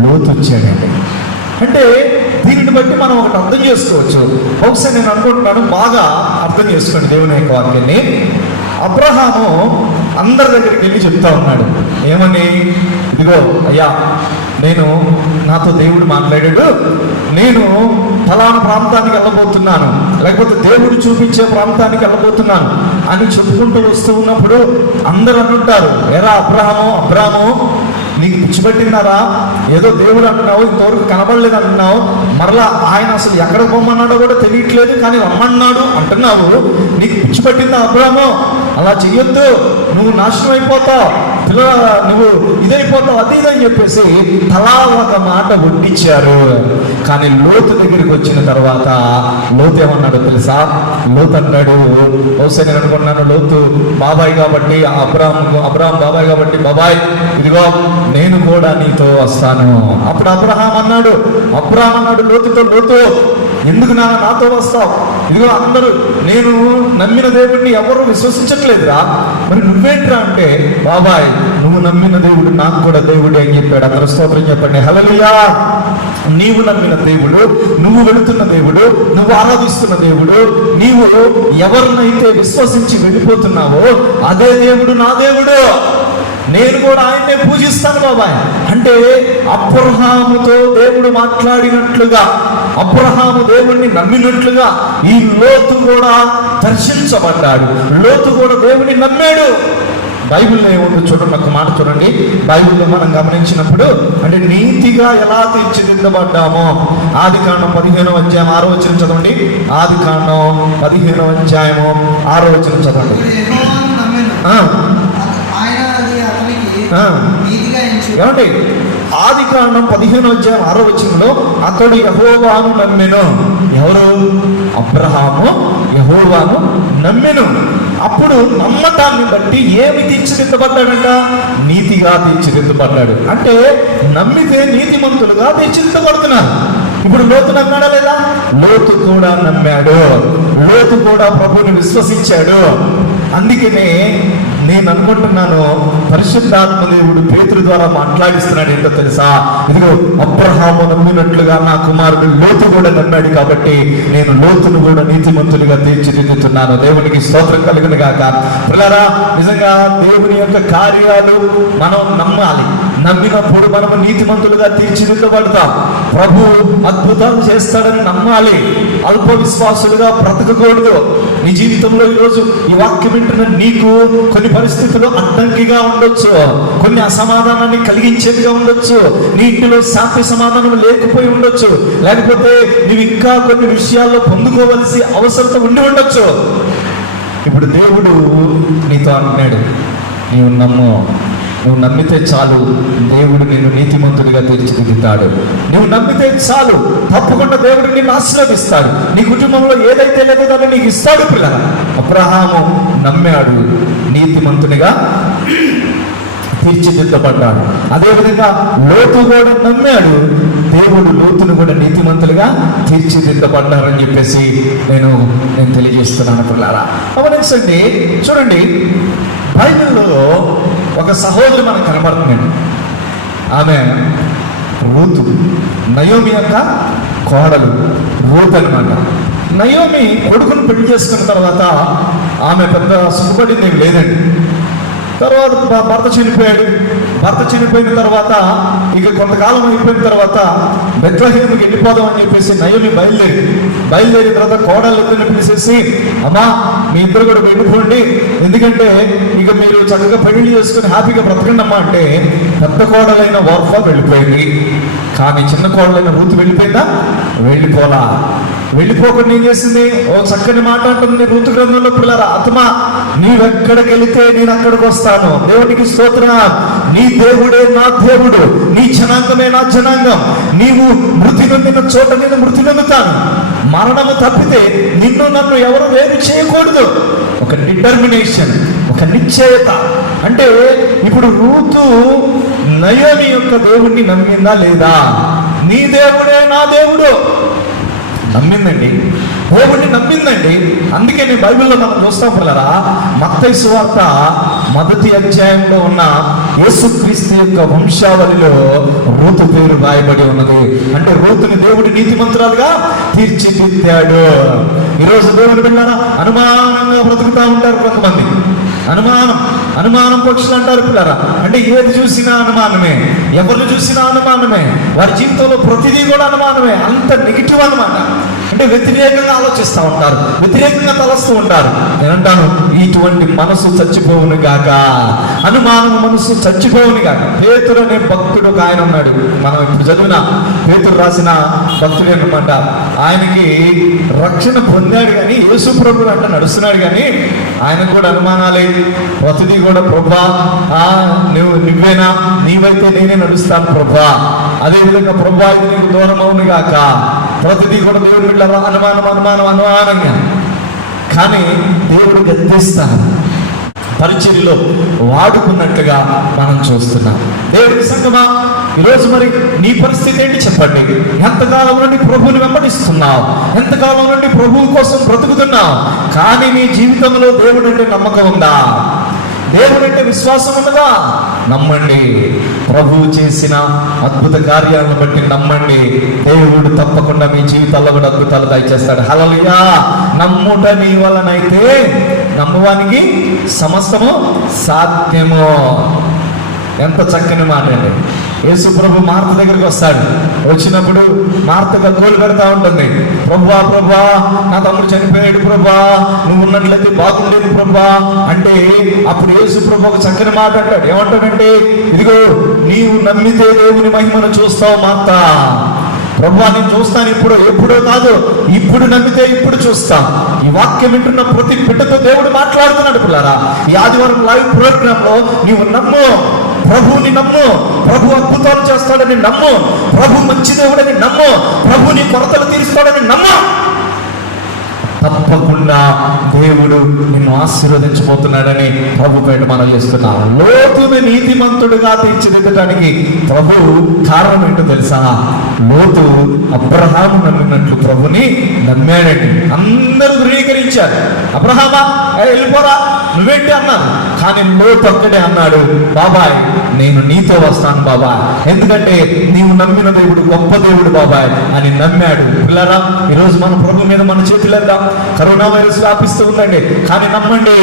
లోతు వచ్చాడండి. అంటే దీనిని బట్టి మనం ఒకటి అర్థం చేసుకోవచ్చు. బహుశా నేను అనుకుంటున్నాను, బాగా అర్థం చేసుకోండి దేవుని యొక్క వాక్యాన్ని. అబ్రహాము అందరి దగ్గరికి వెళ్ళి చెప్తా ఉన్నాడు. ఏమని? ఇదిగో అయ్యా, నాతో దేవుడు మాట్లాడాడు, నేను ఫలానా ప్రాంతానికి వెళ్ళబోతున్నాను, లేకపోతే దేవుడు చూపించే ప్రాంతానికి వెళ్ళబోతున్నాను అని చెప్పుకుంటూ వస్తూ ఉన్నప్పుడు అందరూ అంటుంటారు, ఎరా అబ్రాహాము నీకు పిచ్చిపెట్టినారా? ఏదో దేవుడు అంటున్నావు, ఇంతవరకు కనబడలేదు అంటున్నావు, మరలా ఆయన అసలు ఎక్కడ పోమన్నాడో కూడా తెలియట్లేదు, కానీ రమ్మన్నాడు అంటున్నావు, నీకు పిచ్చిపెట్టిందా అబ్రాహాము? అలా చెయ్యొద్దు, నువ్వు నాశనం అయిపోతావు, నువ్వు ఇదైపోతావు, అది ఇదని చెప్పేసి తలా ఒక మాట వడ్డించారు. కానీ లోతు దగ్గరికి వచ్చిన తర్వాత లోతు ఏమన్నాడు తెలుసా? లోతు అన్నాడు, బహుశా నేను అనుకున్నాను లోతు బాబాయ్ కాబట్టి, అబ్రాహాం బాబాయ్ కాబట్టి, బాబాయ్ ఇదిగో నేను కూడా నీతో వస్తాను. అప్పుడు అబ్రహాం అన్నాడు లోతుతో, లోతు ఎందుకు నాతో వస్తావు? ఇదిగో అందరూ నేను నమ్మిన దేవుడిని ఎవరు విశ్వసించట్లేదురా, మరి నువ్వేంట్రా అంటే, బాబాయ్ నువ్వు నమ్మిన దేవుడు నాకు కూడా దేవుడే అని చెప్పాడు. అందరూ స్తోత్రం చెప్పండి. హల్లెలూయా. నీవు నమ్మిన దేవుడు, నువ్వు వెళుతున్న దేవుడు, నువ్వు ఆరాధిస్తున్న దేవుడు, నీవు ఎవరినైతే విశ్వసించి వెళ్ళిపోతున్నావో అదే దేవుడు నా దేవుడు, నేను కూడా ఆయన్నే పూజిస్తాను బాబాయ్ అంటే అబ్రహాముతో దేవుడు మాట్లాడినట్లుగా, అబ్రహాము దేవుణ్ణి నమ్మినట్లుగా ఈ లోతు కూడా దర్శించబడ్డాడు. లోతు కూడా దేవుని నమ్మాడు. బైబిల్లో ఏముందో చూడండి, ఒక మాట చూడండి. బైబిల్లో మనం గమనించినప్పుడు అంటే నీతిగా ఎలా తీర్చిదిద్దబడ్డామో, ఆదికాండం 15వ అధ్యాయం 6వ వచనం చదవండి. ఆదికాండం 15వ అధ్యాయము 6వ వచనం చదవండి. ఏమండి? ఆదికాండం 15వ అధ్యాయం 6వ వచనంలో అతడు యెహోవాను నమ్మెను. ఎవరు? అబ్రహాము యెహోవాను నమ్మెను. అప్పుడు నమ్మటాన్ని బట్టి ఏమి తీర్చిదిద్దబడ్డాడంట? నీతిగా తీర్చిదిద్దబడ్డాడు. అంటే నమ్మితే నీతిమంతులుగా తీర్చిదిద్దబడుతున్నారు. ఇప్పుడు లోతు నమ్మాడా లేదా? లోతు కూడా నమ్మాడు. లోతు కూడా ప్రభువుని విశ్వసించాడు. అందుకనే నేను అనుకుంటున్నాను, పరిశుద్ధాత్మ దేవుడు పేతురు ద్వారా మాట్లాడిస్తున్నాడు. ఏంటో తెలుసా? ఇదిగో అబ్రహాము నమ్మినట్లుగా నా కుమారుడు లోతు కూడా నమ్మాడు, కాబట్టి నేను లోతును కూడా నీతిమంతులుగా తీర్చిదిద్దుతున్నాను. దేవునికి స్తోత్రం కలుగును గాక. పిల్లరా, నిజంగా దేవుని యొక్క కార్యాలు మనం నమ్మాలి. నమ్మినప్పుడు మనము నీతిమంతులుగా తీర్చిదిద్దబడతాం. ప్రభు అద్భుతాలు చేస్తాడని నమ్మాలి. అల్ప విశ్వాసులుగా బ్రతకకూడదు. నీ జీవితంలో ఈరోజు ఈ వాక్యం వింటున్న నీకు కొన్ని పరిస్థితులు అడ్డంకిగా ఉండొచ్చు, కొన్ని అసమాధానాన్ని కలిగించేదిగా ఉండొచ్చు, నీ ఇంటిలో శాంతి సమాధానం లేకపోయి ఉండొచ్చు, లేకపోతే నీవు ఇంకా కొన్ని విషయాల్లో పొందుకోవలసి అవసరత ఉండి ఉండొచ్చు. ఇప్పుడు దేవుడు నీతో అంటున్నాడు, నువ్వు నమ్మితే చాలు, దేవుడు నిన్ను నీతిమంతుడిగా తీర్చిదిద్దుతాడు. నువ్వు నమ్మితే చాలు, తప్పకుండా దేవుడు నిన్ను ఆశీర్వదిస్తాడు. నీ కుటుంబంలో ఏదైతే లేదో దాన్ని నీకు ఇస్తాడు. పిల్లల అబ్రహాము నమ్మాడు, నీతిమంతునిగా తీర్చిదిద్దబడ్డాడు. అదేవిధంగా లోతు కూడా నమ్మాడు, దేవుడు లోతును కూడా నీతిమంతులుగా తీర్చిదిద్దబడ్డారని చెప్పేసి నేను తెలియజేస్తున్నాను. పిల్లరా గమనించండి, చూడండి, బైబిల్లో ఒక సహోదరి మనకు కనబడుతుంది. ఆమె రూతు, నయోమి యొక్క కోడలు రూతు అనమాట. నయోమి కొడుకును పెళ్లి చేసుకున్న తర్వాత ఆమె పెద్ద సుఖపడింది ఏమి లేదండి. తర్వాత భర్త చనిపోయాడు. భర్త చనిపోయిన తర్వాత ఇక కొంతకాలం అయిపోయిన తర్వాత బెత్లెహేముకి వెళ్ళిపోదాం అని చెప్పేసి నయోమి బయలుదేరిన తర్వాత కోడళ్ళిద్దరిని పిలిచేసి, అమ్మా మీ ఇద్దరు కూడా వెళ్ళిపోండి, ఎందుకంటే ఇక మీరు చక్కగా పెళ్లి చేసుకుని హ్యాపీగా బ్రతకండి అమ్మా అంటే, పెద్ద కోడలైన ఓర్ఫా వెళ్ళిపోయింది. కానీ చిన్న కోడలైన రూతు వెళ్ళిపోయిందా? వెళ్ళిపోకుండా ఏం చేసింది? ఓ చక్కని మాట అంటుంది రూతు గ్రంథంలో. పిల్లరా, ఆత్మా నీవెక్కడికి వెళితే నేను అక్కడికి వస్తాను. దేవునికి స్తోత్రం. నీ దేవుడే నా దేవుడు, నీ జనాంగమే నా జనాంగం. నీవు మృతి నొందిన చోట నేను మృతి నొందుతాను. మరణము తప్పితే నిన్ను నన్ను ఎవరు వేరు చేయకూడదు. ఒక డిటర్మినేషన్, ఒక నిశ్చయత. అంటే ఇప్పుడు రూతు నయోమి యొక్క దేవుణ్ణి నమ్మిందా లేదా? నీ దేవుడే నా దేవుడు నమ్మిందండి, దేవుడిని నమ్మిందండి. అందుకే నేను బైబిల్లో మనం చూస్తాం పిల్లరా, మత్తయి సువార్త 1వ అధ్యాయంలో ఉన్న యేసుక్రీస్తు యొక్క వంశావళిలో రూతు పేరు రాయబడి ఉన్నది. అంటే రూతుని దేవుడి నీతిమంతురాలుగా తీర్చిదిద్దాడు. ఈరోజు దేవుడు పిల్లరా అనుమానంగా బ్రతుకుతా ఉంటారు కొంతమంది. అనుమానం పక్షులు అంటారు పిల్లరా. అంటే ఏది చూసినా అనుమానమే, ఎవరిని చూసినా అనుమానమే, వారి జీవితంలో ప్రతిదీ కూడా అనుమానమే. అంత నెగిటివ్ అన్నమాట. అంటే వ్యతిరేకంగా ఆలోచిస్తూ ఉంటారు, వ్యతిరేకంగా తలస్తూ ఉంటారు. నేనంటాను, ఇటువంటి మనసు చచ్చిపోవును గాక, అనుమానం మనసు చచ్చిపోవును గాక. పేతురు అనే భక్తుడు ఒక ఆయన ఉన్నాడు. మనం ఇప్పుడు చదివిన పేతురు రాసిన భక్తుడు అనమాట. ఆయనకి రక్షణ పొందాడు కానీ యేసు ప్రభువు అంటే నడుస్తున్నాడు కానీ ఆయనకు కూడా అనుమానాలే. ప్రతిదీ కూడా ప్రభా నువ్వేనా, నీవైతే నేనే నడుస్తాను ప్రభా, అదేవిధంగా ప్రభా ఇది నీకు దూరం అవును గాక. ప్రతిదీ కూడా దేవుడు బిడ్డల అనుమానంగా. కానీ దేవుడు గద్దిస్తాను, పరిచర్యలో వాడుకున్నట్లుగా మనం చూస్తున్నాం. దేవుడి సంగమా, ఈరోజు మరి నీ పరిస్థితి ఏంటి చెప్పండి? ఎంతకాలం నుండి ప్రభువుని వెంబడిస్తున్నావు, ఎంతకాలం నుండి ప్రభువు కోసం బ్రతుకుతున్నావు, కానీ నీ జీవితంలో దేవుడు అంటే నమ్మకం ఉందా? దేవుడు అంటే విశ్వాసం ఉన్నదా? నమ్మండి. ప్రభువు చేసిన అద్భుత కార్యాలను బట్టి నమ్మండి. దేవుడు తప్పకుండా మీ జీవితాల్లో కూడా అద్భుతాలు దయచేస్తాడు. హల్లెలూయా. నమ్ముట నీ వలనైతే నమ్మువానికి సమస్తము సాధ్యము. ఎంత చక్కని మాట అండి. యేసు ప్రభు మార్త దగ్గరికి వస్తాడు. వచ్చినప్పుడు మార్త గోలు పెడతా ఉంటుంది, ప్రభువా నా తమ్ముడు చనిపోయాడు ప్రభువా, నువ్వు ఉన్నట్లయితే బాగుండేది ప్రభువా అంటే, అప్పుడు యేసు ప్రభు ఒక చక్కని మాట అంటాడు. ఏమంటాడంటే, ఇదిగో నీవు నమ్మితే దేవుని మహిమను చూస్తావు మార్త. ప్రభువా నేను చూస్తాను, ఎప్పుడో కాదు, ఇప్పుడు నమ్మితే ఇప్పుడు చూస్తాం. ఈ వాక్యం వింటున్న ప్రతి బిడ్డతో దేవుడు మాట్లాడుతున్నాడు పిల్లారా. ఈ ఆదివారం లైవ్ ప్రోగ్రామ్ లో నీవు నమ్ము, ప్రభువుని నమ్ము, ప్రభు అద్భుతాలు చేస్తాడని నమ్ము, ప్రభు మంచి దేవుడని నమ్ము, ప్రభు నీ కొరతలు తీరుస్తాడని నమ్ము. తప్పకుండా దేవుడు నిన్ను ఆశీర్వదించబోతున్నాడని ప్రభు పేట మనం చేస్తున్నాం. లోతుని నీతిమంతుడుగా తీర్చిదిద్దడానికి ప్రభు కారణం ఏంటో తెలుసా? లోతు అబ్రహాము నమ్మినట్లు ప్రభుని నమ్మాడండి. అందరూ ధృవీకరించారు. అబ్రహామా వెళ్ళిపోరా నువ్వేంటి అన్నారు. కానీ లోతు ఒక్కడే అన్నాడు, బాబాయ్ నేను నీతో వస్తాను బాబా, ఎందుకంటే నీవు నమ్మిన దేవుడు గొప్ప దేవుడు బాబాయ్ అని నమ్మాడు. పిల్లరా, ఈరోజు మన ప్రభు మీద మన చేతులేద్దాం. కరోనా వైరస్ వ్యాపిస్తూ ఉందండి, కానీ నమ్మండి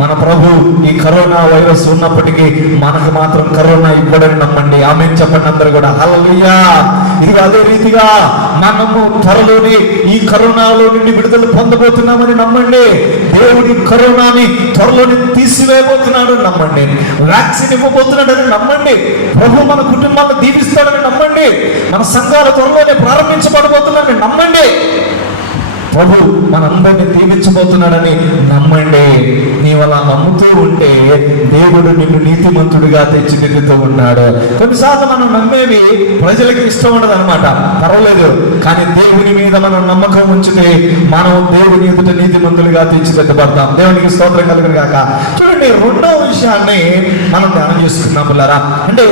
మన ప్రభు ఈ కరోనా వైరస్ ఉన్నప్పటికీ మనకు మాత్రం కరోనా ఇవ్వడని నమ్మండి. ఆమేన్ చెప్పండి అందరూ కూడా. హల్లెలూయా. ఇది అదే రీతిగా మనము త్వరలోనే ఈ కరోనాలో నుండి విడుదల పొందబోతున్నామని నమ్మండి. దేవుడి కరోనాని త్వరలోనే తీసివేయబోతున్నాడు నమ్మండి. వ్యాక్సిన్ ఇవ్వబోతున్నాడని నమ్మండి. ప్రభు మన కుటుంబాలను దీవిస్తాడని నమ్మండి. మన సంఘాల త్వరలోనే ప్రారంభించబడబోతున్నాడని నమ్మండి. ప్రభు మనందరినీ దీవించబోతున్నాడని నమ్మండి. నీవు అలా నమ్ముతూ ఉంటే దేవుడు నిన్ను నీతిమంతుడిగా తెచ్చిదిద్దుతూ ఉన్నాడు. కొన్నిసార్లు మనం నమ్మేవి ప్రజలకి ఇష్టం ఉండదు అనమాట, పర్వాలేదు. కానీ దేవుని మీద మనం నమ్మకం ఉంచితే మనం దేవుని ఎదుట నీతిమంతులుగా తీర్చిదిద్దబడతాం. దేవునికి స్తోత్రం కలుగును గాక. చూడండి, రెండవ విషయాన్ని మనం ధ్యానం చేసుకున్నాం పిల్లరా. అంటే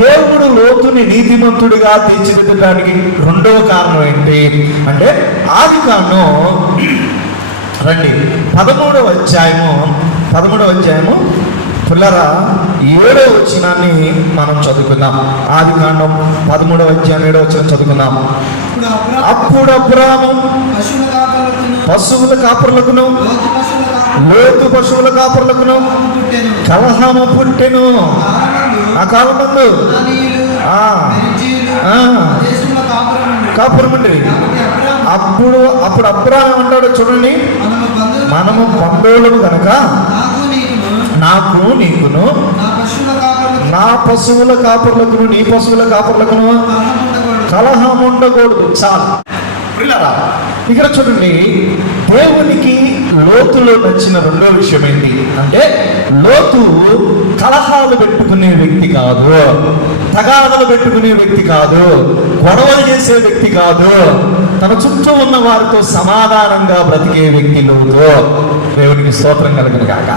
దేవుడు లోతుని నీతిమంతుడిగా తీర్చిదిద్దడానికి రెండవ కారణం ఏంటి అంటే, ఆది కాండం రండి 13వ అధ్యాయము పిల్లరా 7వ వచనాన్ని మనం చదువుకుందాం. ఆది కాండం 13వ అధ్యాయం 7వ వచనం చదువుకుందాం. అప్పుడు అబ్రాము పశువుల కాపరులకును లోతు పశువుల కాపరులకును కలహము పుట్టెను. ఆ కాలమందు కాపురం ఉండేది. అప్పుడు అబ్రాము అంటాడు, చూడండి, మనము బంధువులము కనుక నాకు నీకును నా పశువుల కాపరులకును నీ పశువుల కాపరులకును కలహం ఉండకూడదు. చాలు. ఇక్కడ చూడండి, దేవునికి లోతులో నచ్చిన రెండో విషయం ఏంటి అంటే, లోతు కలహాలు పెట్టుకునే వ్యక్తి కాదు, తగాదలు పెట్టుకునే వ్యక్తి కాదు, గొడవలు చేసే వ్యక్తి కాదు, తన చుట్టూ ఉన్న వారితో సమాధానంగా బ్రతికే వ్యక్తి లోతు. దేవునికి స్తోత్రం కలుగును గాక.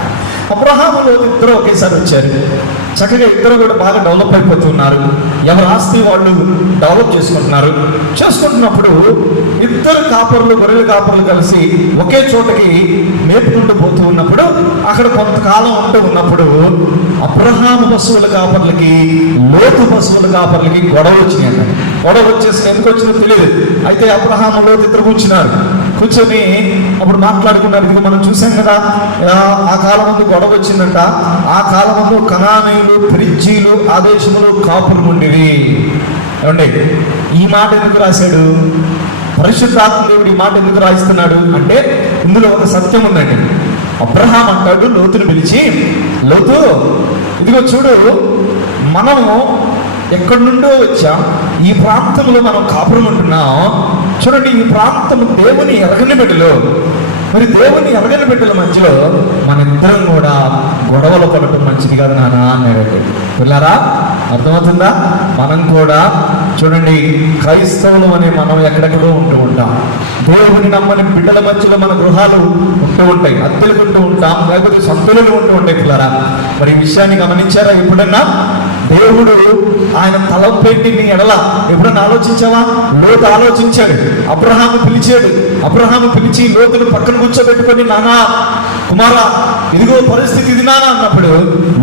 అబ్రహాము లోతు ఇద్దరు ఒకేసారి వచ్చారు. చక్కగా ఇద్దరు కూడా బాగా డెవలప్ అయిపోతున్నారు. ఎవరి ఆస్తి వాళ్ళు డెవలప్ చేసుకుంటున్నప్పుడు ఇద్దరు కాపర్లు, గొర్రెల కాపర్లు కలిసి ఒకే చోటకి మేపుకుంటూ పోతూ ఉన్నప్పుడు అక్కడ కొంతకాలం ఉన్నప్పుడు అబ్రహాము పశువుల కాపర్లకి లోతు పశువుల కాపర్లకి గొడవ వచ్చినాయి. గొడవ వచ్చేసి ఎందుకు వచ్చిందో తెలియదు. అయితే అబ్రహాము లోతు ఇద్దరు కూర్చొని అప్పుడు మాట్లాడుకున్నారు. ఇది మనం చూసాం కదా, ఆ కాలం ముందు గొడవ వచ్చిందంట. ఆ కాలం ముందు కనానీయులు, పెరిజ్జీలు, ఆదేశములు కాపులు ఉండేవి. ఏమండి, ఈ మాట ఎందుకు రాశాడు? పరిశుద్ధాత్మ దేవుడు ఈ మాట ఎందుకు రాయిస్తున్నాడు అంటే, ఇందులో ఒక సత్యం ఉందండి. అబ్రహాం అంటాడు లోతుని పిలిచి, లోతు ఇదిగో చూడు, మనము ఎక్కడి నుండో వచ్చాం, ఈ ప్రాంతంలో మనం కాపురం ఉంటున్నాం. చూడండి, ఈ ప్రాంతం దేవుని ఎరగని బిడ్డలు. మరి దేవుని ఎరగని బిడ్డల మధ్యలో మన ఇద్దరం కూడా గొడవలు పడటం మంచిది కాదు నాన్న అన్నారండి. పిల్లరా, అర్థమవుతుందా? మనం కూడా చూడండి, క్రైస్తవులు అనే మనం ఎక్కడెక్కడో ఉంటూ ఉంటాం. దేవుని నమ్మని బిడ్డల మధ్యలో మన గృహాలు ఉంటూ ఉంటాయి, అద్దెలకు ఉంటూ ఉంటాం, లేకపోతే సొంతలు ఉంటూ ఉంటాయి. పిల్లరా, మరి ఈ విషయాన్ని గమనించారా? ఎప్పుడన్నా దేవుడు ఆయన తలపెట్టి నీ ఎడల ఎప్పుడన్నా ఆలోచించావా? లోతు ఆలోచించాడు. అబ్రహాము పిలిచి లోతును పక్కన కూర్చోబెట్టుకొని, నానా కుమారా ఇదిగో పరిస్థితి ఇది నానా అన్నప్పుడు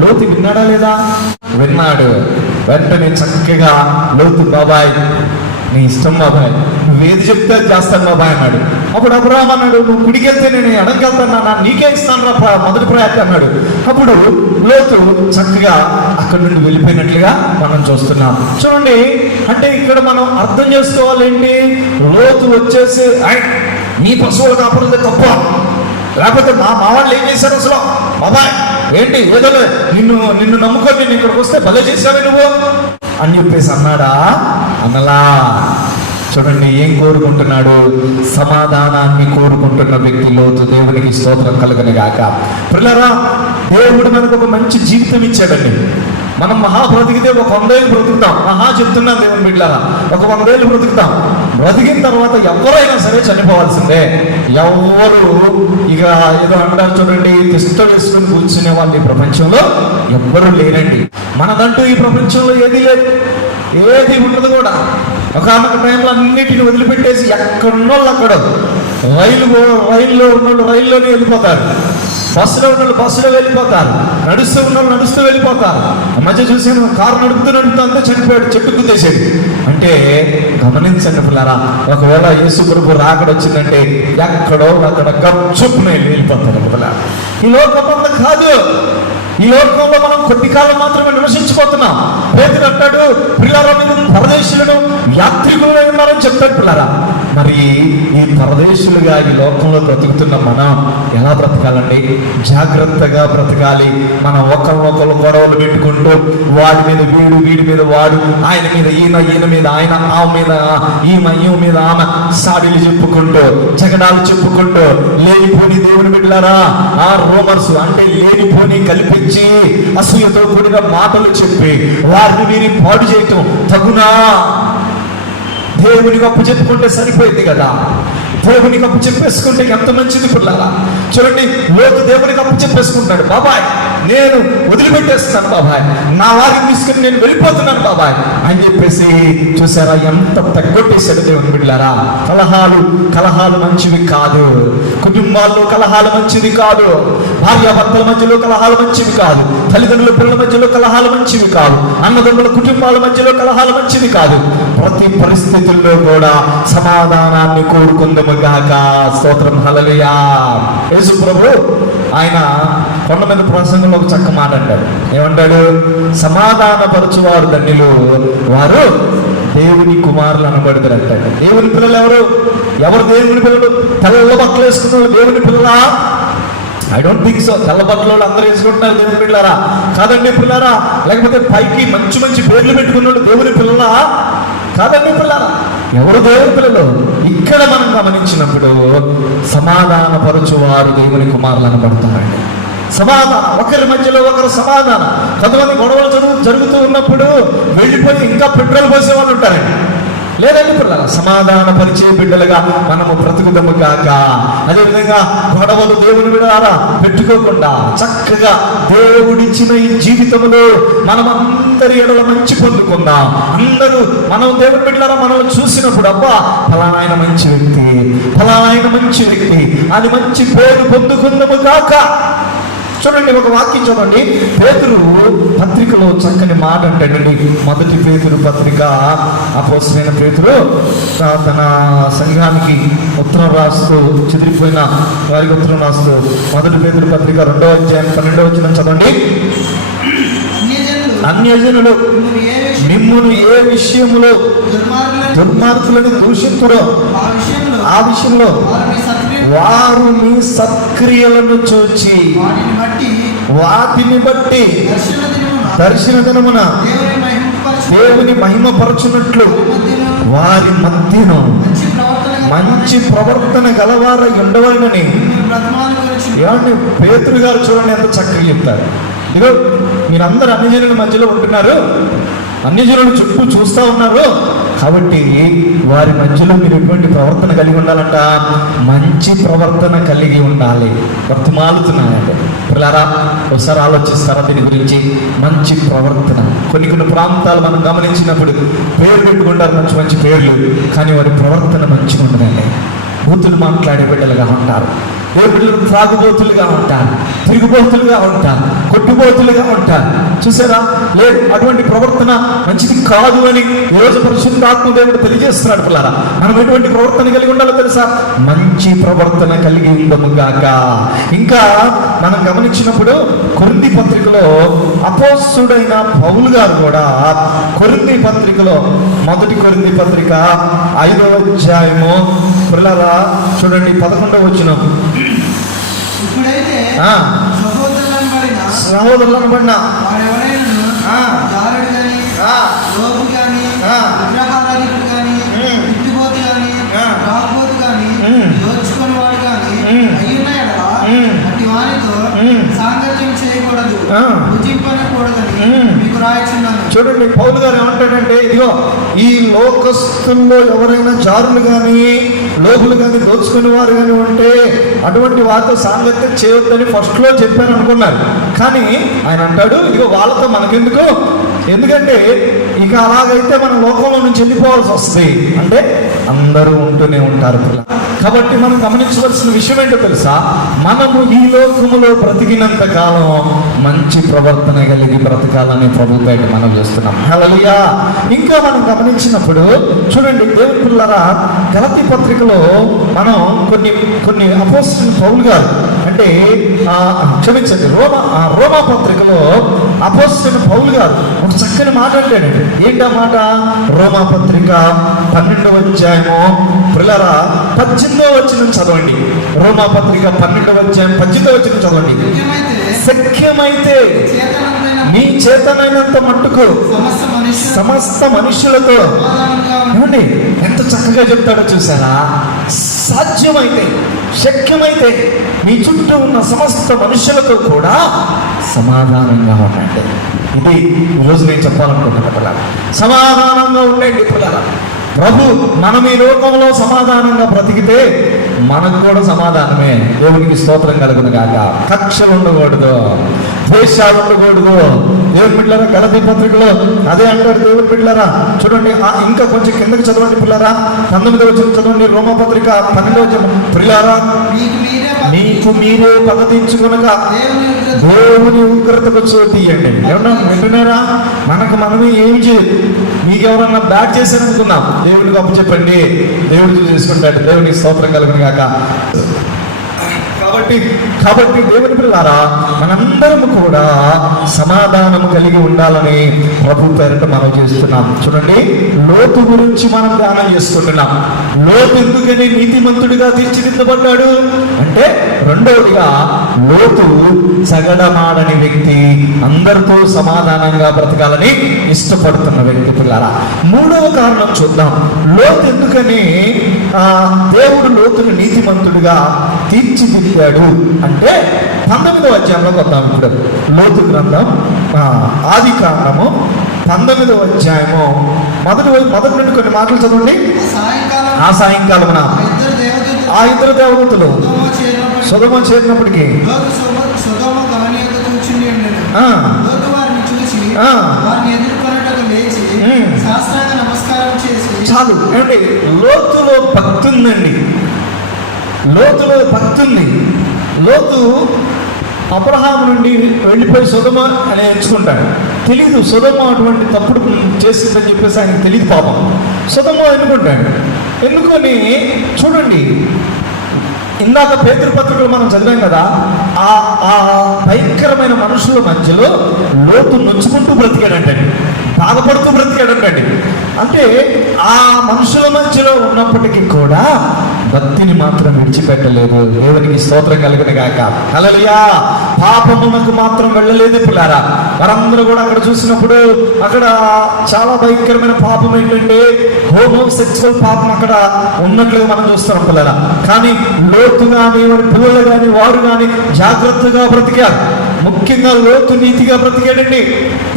లోతు విన్నాడా లేదా? విన్నాడు. వెంటనే చక్కగా లోతు, బాబాయ్ నీ ఇష్టం బాబాయ్, నువ్వేది చెప్తే అది చేస్తాను బాబాయ్ అన్నాడు. అప్పుడు అబ్రహాం అన్నాడు, నువ్వు గుడికి వెళ్తే నేను ఎడంకి వెళ్తాను, నీకే ఇస్తాను రా మొదటి ప్రయాణం అన్నాడు. అప్పుడు లోతు చక్కగా అక్కడి నుండి వెళ్ళిపోయినట్లుగా మనం చూస్తున్నాం. చూడండి, అంటే ఇక్కడ మనం అర్థం చేసుకోవాలి ఏంటి? లోతు వచ్చేసి నీ పశువుల కాపురంలో తప్ప, లేకపోతే మా వాళ్ళు ఏం చేశారు అసలు, బాబాయ్ ఏంటి ఏదో నిన్ను నమ్ముకొని నేను ఇక్కడికి వస్తే భలే చేశావే నువ్వు అని చెప్పేసి అన్నాడా? అనలా. చూడండి, ఏం కోరుకుంటున్నాడు? సమాధానాన్ని కోరుకుంటున్న వ్యక్తి లోతు. దేవునికి స్తోత్రం కలుగును గాక. పిల్లరా, దేవుడు మనకు ఒక మంచి జీవితం ఇచ్చాడండి. మనం బ్రతికితే ఒక 100 ఏళ్ళు బ్రతుకుతాం. చెప్తున్నాను దేవుని బిడ్డలారా, ఒక 100 ఏళ్ళు బ్రతుకుతాం. బ్రతికిన తర్వాత ఎవరైనా సరే చనిపోవాల్సిందే. ఎవరు ఇక ఏదో అంటారు చూడండి, తిష్ట వేసుకుని కూర్చునే వాళ్ళు ఈ ప్రపంచంలో ఎవ్వరూ లేరండి. మనదంటూ ఈ ప్రపంచంలో ఏది లేదు, ఏది ఉండదు కూడా. ఒకనొక టైంలో అన్నిటిని వదిలిపెట్టేసి ఎక్కడున్నోళ్ళు అక్కడ రైల్లో ఉన్నోళ్ళు రైల్లోనే వెళ్ళిపోతారు. బస్సులో ఉన్న వాళ్ళు బస్సులో వెళ్ళిపోతారు, నడుస్తూ ఉన్న వాళ్ళు నడుస్తూ వెళ్ళిపోతారు. ఆ మధ్య చూసాను, కారు నడుపుతూ అంతా చనిపోయాడు, చెట్టు గుద్దేశాడు. అంటే గమనించండి పిల్లరా, ఒకవేళ యేసు ప్రభు రాకడ వచ్చిందంటే ఎక్కడో అక్కడ గప్చుప్పునే వెళ్ళిపోతారు పిల్లరా. ఈ లోకం అంతా కాదు, ఈ లోకంలో మనం కొద్ది కాలం మాత్రమే నివసించిపోతున్నాం. పేతురు అంటాడు, పిల్లరా మీరు పరదేశులను యాత్రికులుగా ఉన్నారని చెప్తాడు పిల్లరా. మరి ఈ పరదేశులుగా ఈ లోకంలో బ్రతుకుతున్న మనం ఎలా బ్రతకాలండి? జాగ్రత్తగా బ్రతకాలి. మనం ఒకరినొకరు గొడవలు పెట్టుకుంటూ వాడి మీద వీడు, వీడి మీద వాడు, ఆయన మీద ఈయన, ఈయన మీద ఆయన, ఆమె మీద ఈమె మీద ఆమె, సాడీలు చెప్పుకుంటూ జగడాలు చెప్పుకుంటూ లేనిపోని దేవుని బిడ్డలారా, ఆ రోమర్స్ అంటే లేనిపోని కల్పించి అసూయతో కూడిన మాటలు చెప్పి వారిని వీరి పాడు చేయటం తగునా? దేవునికి అప్పు చెప్పుకుంటే సరిపోయింది కదా. దేవునికి అప్పు చెప్పేసుకుంటే ఎంత మంచిది పిల్లలా. చూడండి, లోతు దేవునికి అప్పు చెప్పేసుకుంటాడు, బాబాయ్ నేను వదిలిపెట్టేస్తాను బాబాయ్, నా వారిని తీసుకుని నేను వెళ్ళిపోతున్నాను బాబాయ్ అని చెప్పేసి చూసారా ఎంత తగ్గొట్టేశాడు దేవుని బిడ్డలారా. కలహాలు మంచివి కాదు, కుటుంబాల్లో కలహాలు మంచిది కాదు, భార్యాభర్తల మధ్యలో కలహాలు మంచివి కాదు, తల్లిదండ్రుల పిల్లల మధ్యలో కలహాలు మంచివి కాదు, అన్నదమ్ముల కుటుంబాల మధ్యలో కలహాలు మంచివి కాదు. ప్రతి పరిస్థితుల్లో కూడా సమాధానాన్ని కోరుకుందాము గాక. స్తోత్రం, హల్లెలూయా. యేసు ప్రభు ఆయన కొండ మీద ప్రసంగంలో ఒక చక్క మాట అంటాడు. ఏమంటాడు? సమాధానపరచువారు ధన్యులు, వారు దేవుని కుమారులు అనబడతారు అంటాడు. దేవుని పిల్లలు ఎవరు దేవుని పిల్లలు? తెల్ల బట్టలు వేసుకున్న వాళ్ళు దేవుని పిల్లలా? I don't think so. తెల్ల బట్టలు అందరూ వేసుకుంటున్నారు దేవుని పిల్లరా? కాదండి పిల్లరా. లేకపోతే పైకి మంచి మంచి పేర్లు పెట్టుకున్నాడు దేవుని పిల్లలా? కాదండి పిల్లరా. ఎవరు దేవుని పిల్లలు? ఇక్కడ మనం గమనించినప్పుడు సమాధానపరచువారు దేవుని కుమారులు అనబడతారండి. సమాధానం, ఒకరి మధ్యలో ఒకరు సమాధానం. కొంతమంది గొడవలు జరుగుతూ ఉన్నప్పుడు వెళ్ళిపోయి ఇంకా పెట్రోల్ పోసే వాళ్ళు ఉంటారండి. లేదండి పిల్లల, సమాధాన పరిచయ బిడ్డలుగా మనము బ్రతుకుదము కాక. అదేవిధంగా గొడవలు దేవుని బిడ్డలారా పెట్టుకోకుండా చక్కగా దేవుడిచ్చిన ఈ జీవితంలో మనం అందరి ఎడల మంచి పొందుకుందాం. అందరూ మనం దేవుని బిడ్డలారా మనల్ని చూసినప్పుడు అబ్బా ఫలానా ఆయన మంచి వ్యక్తి, ఫలానా ఆయన మంచి వ్యక్తి అని మంచి పేరు పొందుకుందాము కాక. చూడండి, ఒక వాక్యం చదవండి. పేతురు పత్రికలో చక్కని మాట అంటాడండి. మొదటి పేతురు పత్రిక, అపోస్తలుడైన పేతురు తన సంఘానికి ఉత్తరం రాస్తూ, చెదిరిపోయిన వారికి ఉత్తరం రాస్తూ, మొదటి పేతురు పత్రిక 2వ అధ్యాయం 12వ వచనం చదవండి. అన్యజనులు మిమ్మును ఏ విషయములో దుర్మార్గులను దూషింతురో ఆ విషయంలో వారు మీ సత్క్రియలను చూచి వాటిని బట్టి దర్శన దినమున దేవుని మహిమపరచునట్లు వారి మధ్యను మంచి ప్రవర్తన గలవారై ఉండవలనని. ఏమండి పేతురు గారు చూడండి ఎంత చక్కగా చెప్తారు. ఇదిగో మీరందరూ అన్ని జనుల మధ్యలో ఉంటున్నారు, అన్ని జనులు చుట్టూ చూస్తూ ఉన్నారు కాబట్టి వారి మధ్యలో మీరు ఎటువంటి ప్రవర్తన కలిగి ఉండాలంట? మంచి ప్రవర్తన కలిగి ఉండాలి. వర్తమాలుతున్నాయంటే పిల్లరా, ఒకసారి ఆలోచిస్తారా దీని గురించి? మంచి ప్రవర్తన. కొన్ని ప్రాంతాలు మనం గమనించినప్పుడు పేరు పెట్టుకుంటారు, మంచి మంచి పేర్లు, కానీ వారి ప్రవర్తన మంచిగా ఉండదండి. బూతులు మాట్లాడే బిడ్డలుగా ఉంటారు, ఏ బిడ్డలు త్రాగుబోతులుగా ఉంటారు, తిరుగుబోతులుగా ఉంటారు, కొట్టుబోతులుగా ఉంటారు. చూసారా? లేదు, అటువంటి ప్రవర్తన మంచిది కాదు అని ఈరోజు పరిశుద్ధాత్మ దేవుడు తెలియజేస్తున్నాడు పిల్లరా. మనం ఎటువంటి ప్రవర్తన కలిగి ఉండాలో తెలుసా? మంచి ప్రవర్తన కలిగి ఉండము గాక. ఇంకా మనం గమనించినప్పుడు కొరింథీ పత్రికలో అపోస్తలుడైన పౌలు గారు కూడా కొరింథీ పత్రికలో, మొదటి కొరింథీ పత్రిక 5వ అధ్యాయము పిల్లరా చూడండి 11వ వచనం. సహోదరులను పడిన చూడండి పౌలు గారు ఏమంటాడంటే, ఇదిగో ఈ లోకస్తుల్లో ఎవరైనా జారులు కానీ లోపులు కానీ దోచుకునే వారు కానీ ఉంటే అటువంటి వారితో సాంగత్యం చేయొద్దని ఫస్ట్లో చెప్పాను అనుకున్నారు. కానీ ఆయన అంటాడు, ఇదిగో వాళ్ళతో మనకెందుకు, ఎందుకంటే ఇక అలాగైతే మన లోకంలో నుంచి వెళ్ళిపోవాల్సి వస్తుంది. అంటే అందరూ ఉంటూనే ఉంటారు. కాబట్టి మనం గమనించవలసిన విషయం ఏంటో తెలుసా, మనము ఈ లోకములో బ్రతికినంత కాలం మంచి ప్రవర్తన కలిగి బ్రతకాలని ప్రభు బయట మనం చేస్తున్నాం. హల్లెలూయా. ఇంకా మనం గమనించినప్పుడు చూడండి దేవుని పిల్లరా, గలతీ పత్రికలో మనం కొన్ని అపోస్తలులు పౌలు గారు అంటే క్షమించండి రోమా పత్రికలో అపోస్తలులు పౌలు గారు ఒక చక్కని మాట అంటాడు. ఏంటా మాట? రోమా పత్రిక 12వ అధ్యాయము పిల్లరా 18వ వచనం చదవండి. రోమా పత్రిక 12వ అధ్యాయం 18వ వచనం చదవండి. శక్యమైతే నీ చేతనైనంత మట్టుకు సమస్త మనుషులతో, ఏమండి ఎంత చక్కగా చెప్తాడో చూసారా? సాధ్యమైతే, శక్యమైతే మీ చుట్టూ ఉన్న సమస్త మనుషులతో కూడా సమాధానంగా ఉండండి. ఇది ఈరోజు నేను చెప్పాలనుకుంటున్నా పిల్లలు. సమాధానంగా ఉండండి పిల్లలు. ప్రభు మనం ఈ లోకంలో సమాధానంగా బ్రతికితే మనకు కూడా సమాధానమే. దేవునికి స్తోత్రం కలుగును గాక. కక్షలు ఉండకూడదు, ద్వేషాలు ఉండకూడదు. దేవుని బిడ్డలారా, గలతీ పత్రికలో అదే అంటాడు దేవుని బిడ్డలారా. చూడండి ఇంకా కొంచెం కిందకి చదవండి పిల్లరా. 19వ వచనం చదవండి. రోమా పత్రిక 12వ వచనం. పిల్లరా, మీకు మీరే పగతించుకొనగా దేవుని ఉగ్రతకు చోటియండి. ఏమన్నా వింటున్నారా? మనమే ఏమి చేయదు. మీకెవరన్నా బ్యాట్ చేశారనుకున్నాం, దేవుడికి అప్పు చెప్పండి, దేవుడు చేసుకుంటాడు. దేవునికి స్తోత్రం కలుగును గాక. కాబట్టి దేవుని పిల్లారా, మనందరం కూడా సమాధానం కలిగి ఉండాలని ప్రభు పేరిట మనం చేస్తున్నాం. చూడండి, లోతు గురించి మనం ధ్యానం చేసుకుంటున్నాం. లోతు ఎందుకని నీతిమంతుడిగా తీర్చిదిద్దబడ్డాడు అంటే, రెండవదిగా లోతు సగడమాడని వ్యక్తి, అందరితో సమాధానంగా బ్రతకాలని ఇష్టపడుతున్న వ్యక్తి పిల్లారా. మూడవ కారణం చూద్దాం. లోతు ఎందుకని దేవుడు లోతుని నీతిమంతుడిగా తీర్చిదిద్దాడు అంటే 19వ అధ్యాయంలోకి వద్దాం. ఇప్పుడు లోతు గ్రంథం ఆది కాండము 19వ అధ్యాయము మొదటి నుండి కొన్ని మాటలు చదవండి. ఆ సాయంకాలమున ఆ ఇద్దరు దేవదూతలు సొదొమ చేరినప్పటికీ చాలు ఏమండి, లోతులో భక్తి ఉందండి. లోతులో భక్తి ఉంది. లోతు అబ్రహాము నుండి వెళ్ళిపోయి సొదొమ అని ఎంచుకుంటాడు. తెలీదు సొదొమ అటువంటి తప్పుడు చేసిందని చెప్పేసి ఆయనకు తెలియదు పాపం. సొదొమ ఎన్నుకుంటాడు. ఎన్నుకొని చూడండి, ఇందాక పేతురు పత్రికలు మనం చదివాం కదా, ఆ భయంకరమైన మనుషుల మధ్యలో లోతు నొచ్చుకుంటూ బ్రతికాడంటండి, బాధపడుతూ బ్రతికాడంటండి. అంటే ఆ మనుషుల మధ్యలో ఉన్నప్పటికీ కూడా భక్తిని మాత్రం విడిచిపెట్టలేదు. దేవునికి స్తోత్రం కలుగును గాక. హల్లెలూయా. పాపమునకు మాత్రం వెళ్ళలేదు పిల్లారా. వారందరూ కూడా అక్కడ చూసినప్పుడు అక్కడ చాలా భయంకరమైన పాపం ఏంటంటే హోమోసెక్సువల్ పాపం అక్కడ ఉన్నట్లుగా మనం చూస్తున్నాం పిల్లారా. కానీ లోతు కానీ వారి పిల్లలు కానీ వారు కానీ జాగ్రత్తగా బ్రతికారు. ముఖ్యంగా లోతు నీతిగా బ్రతికాడండి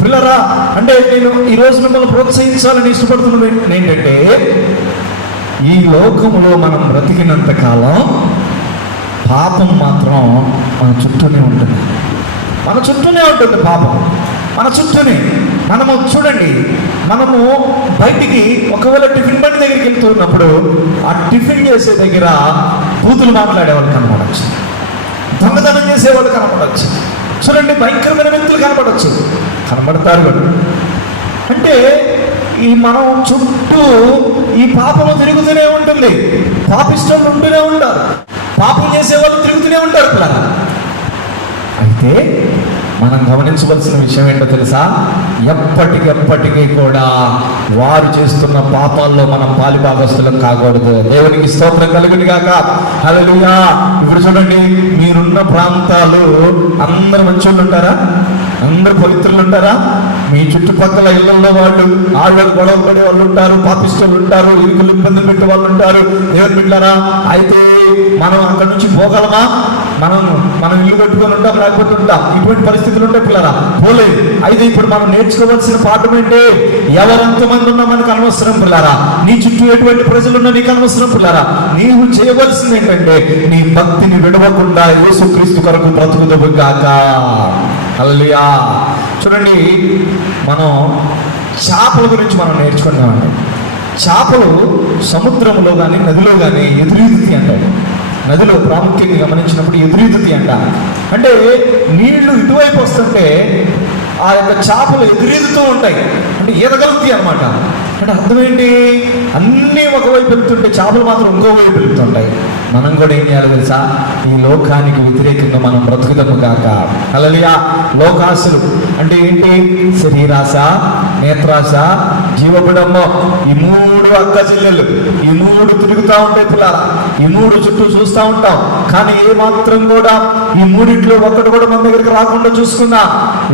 పిల్లరా. అంటే నేను ఈరోజు మిమ్మల్ని ప్రోత్సహించాలని ఇష్టపడుతున్నది ఏంటంటే, ఈ లోకంలో మనం బ్రతికినంత కాలం పాపం మాత్రం మన చుట్టూనే ఉంటుంది. మన చుట్టూనే ఉంటుంది పాపం, మన చుట్టూనే. మనము చూడండి, మనము బయటికి ఒకవేళ టిఫిన్ బండి దగ్గరికి వెళ్తున్నప్పుడు ఆ టిఫిన్ చేసే దగ్గర బూతులు మాట్లాడేవాళ్ళు కనపడచ్చు, దొంగతనం చేసేవాళ్ళు కనపడచ్చు, చూడండి భయంకరమైన వ్యక్తులు కనపడతారు. అంటే ఈ మనం చుట్టూ ఈ పాపము తిరుగుతూనే ఉంటుంది. పాపిష్టలు ఉంటూనే ఉంటారు, పాపం చేసేవాళ్ళు తిరుగుతూనే ఉంటారు పిల్లలు. అయితే మనం గమనించవలసిన విషయం ఏంటో తెలుసా? ఎప్పటికెప్పటికీ కూడా వారు చేస్తున్న పాపాల్లో మనం పాలిభాగస్తులం కాకూడదు. దేవునికి స్తోత్రం కలుగును గాక. హల్లెలూయా. ఇప్పుడు చూడండి, మీరున్న ప్రాంతాలు అందరు మంచోళ్ళు ఉంటారా? అందరు పవిత్రులు ఉంటారా? మీ చుట్టుపక్కల ఇళ్లలో వాళ్ళు ఆడవాళ్ళు గొడవ పడే వాళ్ళు ఉంటారు, పాపిస్తులు ఉంటారు, ఇరుకులు ఇబ్బంది పెట్టే వాళ్ళు ఉంటారు. దేవుని బిడ్డలారా, అయితే మనం అక్కడి నుంచి పోగలమా? మనం ఇల్లు కట్టుకొని ఉంటాం, లేకపోతే ఉంటాం. ఇటువంటి పరిస్థితులు ఉంటే పిల్లరా పోలేదు. అయితే ఇప్పుడు మనం నేర్చుకోవాల్సిన పాఠం ఏంటి? ఎవరెంతమంది ఉన్నా మనకు అనవసరం పిల్లరా. నీ చుట్టూ ఎటువంటి ప్రజలు ఉన్నా నీకు అనవసరం పిల్లరా. నీవు చేయవలసింది ఏంటంటే, నీ భక్తిని విడవకుండా యేసుక్రీస్తు కొరకు బ్రతుకుదువు గాక. హల్లెలూయా. చూడండి, మనం చేపల గురించి మనం నేర్చుకున్నామండి. చేపలు సముద్రంలో కానీ నదిలో కానీ ఎదురీదుతి అంటాడు. నదిలో ప్రాముఖ్యంగా గమనించినప్పుడు ఎదురీదుతి అంట. అంటే నీళ్లు ఇటువైపు వస్తుంటే ఆ యొక్క చేపలు ఎదురీదుతూ ఉంటాయి, అంటే ఈదగలుగుతాయి అన్నమాట. అంటే అర్థమేంటి, అన్నీ ఒకవైపు వెళ్తుంటే చేపలు మాత్రం ఇంకోవైపు వెళ్తుంటాయి. మనం కూడా ఏం చేయాలి తెలుసా, ఈ లోకానికి వ్యతిరేకంగా మనం బ్రతుకుతాము కాక. హల్లెలూయా. లోకాశలు అంటే ఏంటి, శరీరాశ, నేత్రాశ, జీవబిడంబం, ఈ మూడు అక్క చెల్లెళ్ళు, ఈ మూడు తిరుగుతూ ఉంటాయి పిల్లల, ఈ మూడు చుట్టూ చూస్తూ ఉంటాం. కానీ ఏ మాత్రం కూడా ఈ మూడింట్లో ఒక్కటి కూడా మన దగ్గరికి రాకుండా చూసుకుందాం.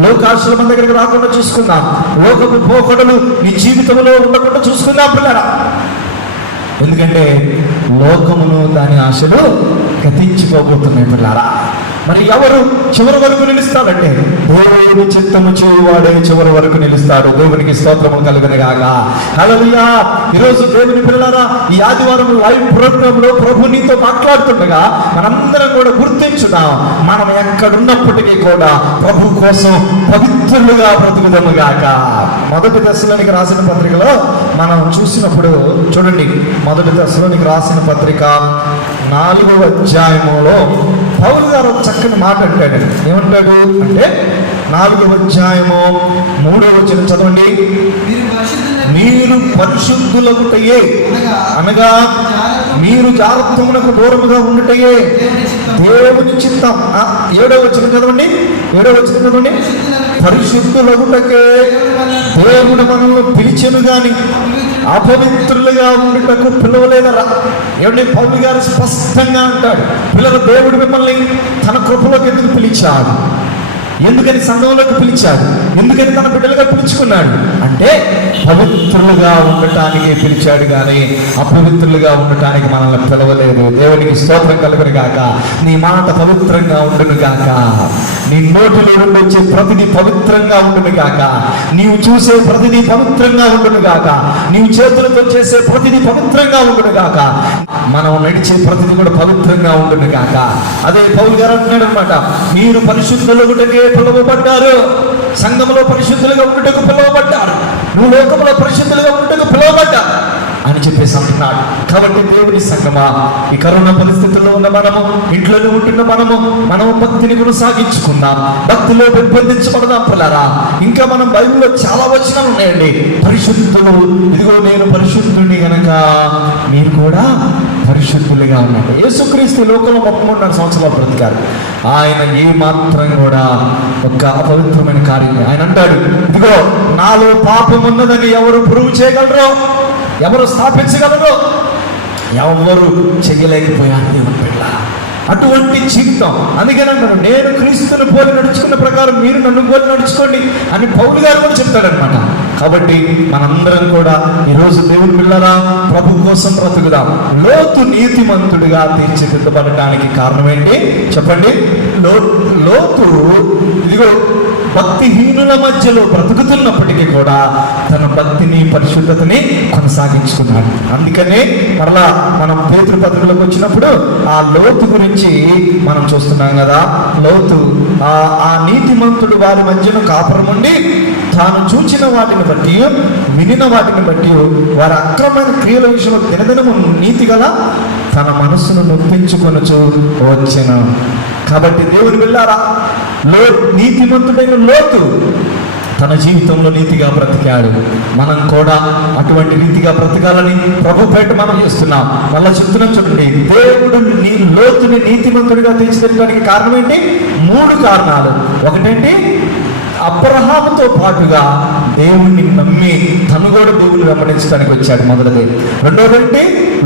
లోకాశలు మన దగ్గరికి రాకుండా చూసుకుందాం. లోకపు పోకడలు నీ జీవితంలో ఉండకుండా చూసుకుందాం పిల్లరా. ఎందుకంటే లోకమును దాని ఆశలు గతించిపోబోతున్నాయి పిల్లారా. మరి ఎవరు చివరి వరకు నిలుస్తాడంటే దేవుని చిత్తము చేయువాడే చివరి వరకు నిలుస్తాడు. దేవునికి స్తోత్రము కలుగును గాక. హల్లెలూయా. ఈరోజు దేవుని పిల్లలారా, ఈ ఆదివారం లైవ్ ప్రోగ్రామ్ లో ప్రభు నీతో మాట్లాడుతుండగా మనందరం కూడా గుర్తించుదాం, మనం ఎక్కడున్నప్పటికీ కూడా ప్రభు కోసం పవిత్రులుగా బ్రతుకుదాము గాక. మొదటి దశలోనికి రాసిన పత్రికలో మనం చూసినప్పుడు చూడండి, మొదటి దశలోనికి రాసిన పత్రిక 4వ అధ్యాయములో పౌలు గారు చక్కని మాట అంటాడు. ఏమంటాడు అంటే 4వ అధ్యాయము 3వ వచనం చదవండి. మీరు పరిశుద్ధులగుటయే అనగా మీరు జాగ్రత్తమునకు దూరముగా ఉండుటయే దేవుని చిత్తం. 7వ వచనం చదవండి. 7వ వచనం చదవండి. పరిశుద్ధులగుటకే దేవుడు మనల్ని పిలిచెను గాని అపవిత్రులుగా ఉండుటకు పిలవలేదరా. ఏమంటే పౌలు గారు స్పష్టంగా అంటాడు, పిల్లలు దేవుడు మిమ్మల్ని తన కృపలోకి ఎందుకు పిలిచాడు, ఎందుకని సంఘంలోకి పిలిచాడు, ఎందుకని తన బిడ్డలుగా పిలుచుకున్నాడు అంటే పవిత్రులుగా ఉండటానికి పిలిచాడు కానీ అపవిత్రులుగా ఉండటానికి మనల్ని పిలవలేదు. దేవునికి స్తోత్రం కలుగును గాక. నీ మాట పవిత్రంగా ఉండును గాక. నీ నోటిలో నుండి వచ్చే ప్రతిదీ పవిత్రంగా ఉండును గాక. నీవు చూసే ప్రతిదీ పవిత్రంగా ఉండును గాక. నీవు చేతులతో చేసే ప్రతిదీ పవిత్రంగా ఉండును గాక. మనం నడిచే ప్రతిదీ కూడా పవిత్రంగా ఉండును గాక. అదే పౌలు గారు అంటున్నాడు అనమాట, మీరు పరిశుద్ధులుగుటకే పిలువబడ్డారు, సంఘంలో పరిశుద్ధులుగా ఉండుటకు పిలువబడ్డారు, నువ్వు లోకంలో పరిశుద్ధులుగా ఉండుటకు పిలువబడ్డారు అని చెప్పేసి అంటున్నాడు. కాబట్టి దేవుని సంఘమా, ఈ కరోనా పరిస్థితుల్లో ఉన్న మనము, ఇంట్లోనే ఉంటున్న మనము భక్తిని కొనసాగించుకుందాం, భక్తిలో పెంపొందించబడదాం పిల్లరా. ఇంకా మనం బైబిల్లో చాలా వచనాలు ఉన్నాయండి. పరిశుద్ధులు, ఇదిగో నేను పరిశుద్ధుని గనక మీరు కూడా పరిశుద్ధులుగా ఉన్నాడు. యేసుక్రీస్తు లోకంలో 33 సంవత్సరాలు బ్రతికారు. ఆయన ఏ మాత్రం కూడా ఒక అపవిత్రమైన కార్యం ఆయన అంటాడు, ఇదిగో నాలో పాపం ఉన్నదని ఎవరు ప్రూవ్ చేయగలరో, ఎవరు స్థాపించగలరో, ఎవరు చేయలేకపోయారు దేవుని బిడ్డ. అటువంటి జీవితం. అందుకని అంటారు, నేను క్రీస్తుని పోలి నడుచుకున్న ప్రకారం మీరు నన్ను పోలి నడుచుకోండి అని పౌలు గారు కూడా చెప్తాడనమాట. కాబట్టి మనందరం కూడా ఈరోజు దేవుని బిడ్డలారా ప్రభు కోసం బ్రతుకుదాం. లోతు నీతిమంతుడిగా తీర్చిదిద్దబడటానికి కారణం ఏంటి చెప్పండి. లోతు ఇదిగో భక్తిహీనుల మధ్యలో బ్రతుకుతున్నప్పటికీ కూడా తన భక్తిని, పరిశుద్ధతని కొనసాగించుకున్నాడు. అందుకనే మరలా మనం పేతురు పత్రికలోకి వచ్చినప్పుడు ఆ లోతు గురించి మనం చూస్తున్నాం కదా. లోతు ఆ నీతిమంతుడు వారి మధ్యలో కాపురం ఉండి తాను చూచిన వాటిని బట్టి, వినిన వాటిని బట్టి వారి అక్రమైన క్రియల విషయంలో దినదినము నీతి గల తన మనస్సును నొప్పించుకొనుచు వచ్చెను. కాబట్టి దేవుని వెళ్ళారా, నీతిమంతుడైన లోతు తన జీవితంలో నీతిగా బ్రతికాడు. మనం కూడా అటువంటి నీతిగా బ్రతకాలని ప్రభు పేట మనం చేస్తున్నాం. మళ్ళా చెప్తున్నాం చూడండి, దేవుడు లోతుని నీతిమంతుడిగా తీర్చిదిద్దడానికి కారణం ఏంటి? 3 కారణాలు. ఒకటేంటి, అబ్రహాముతో పాటుగా దేవుణ్ణి నమ్మి తను కూడా దేవుని వెంబడించడానికి వచ్చాడు, మొదటిది. రెండోదంటే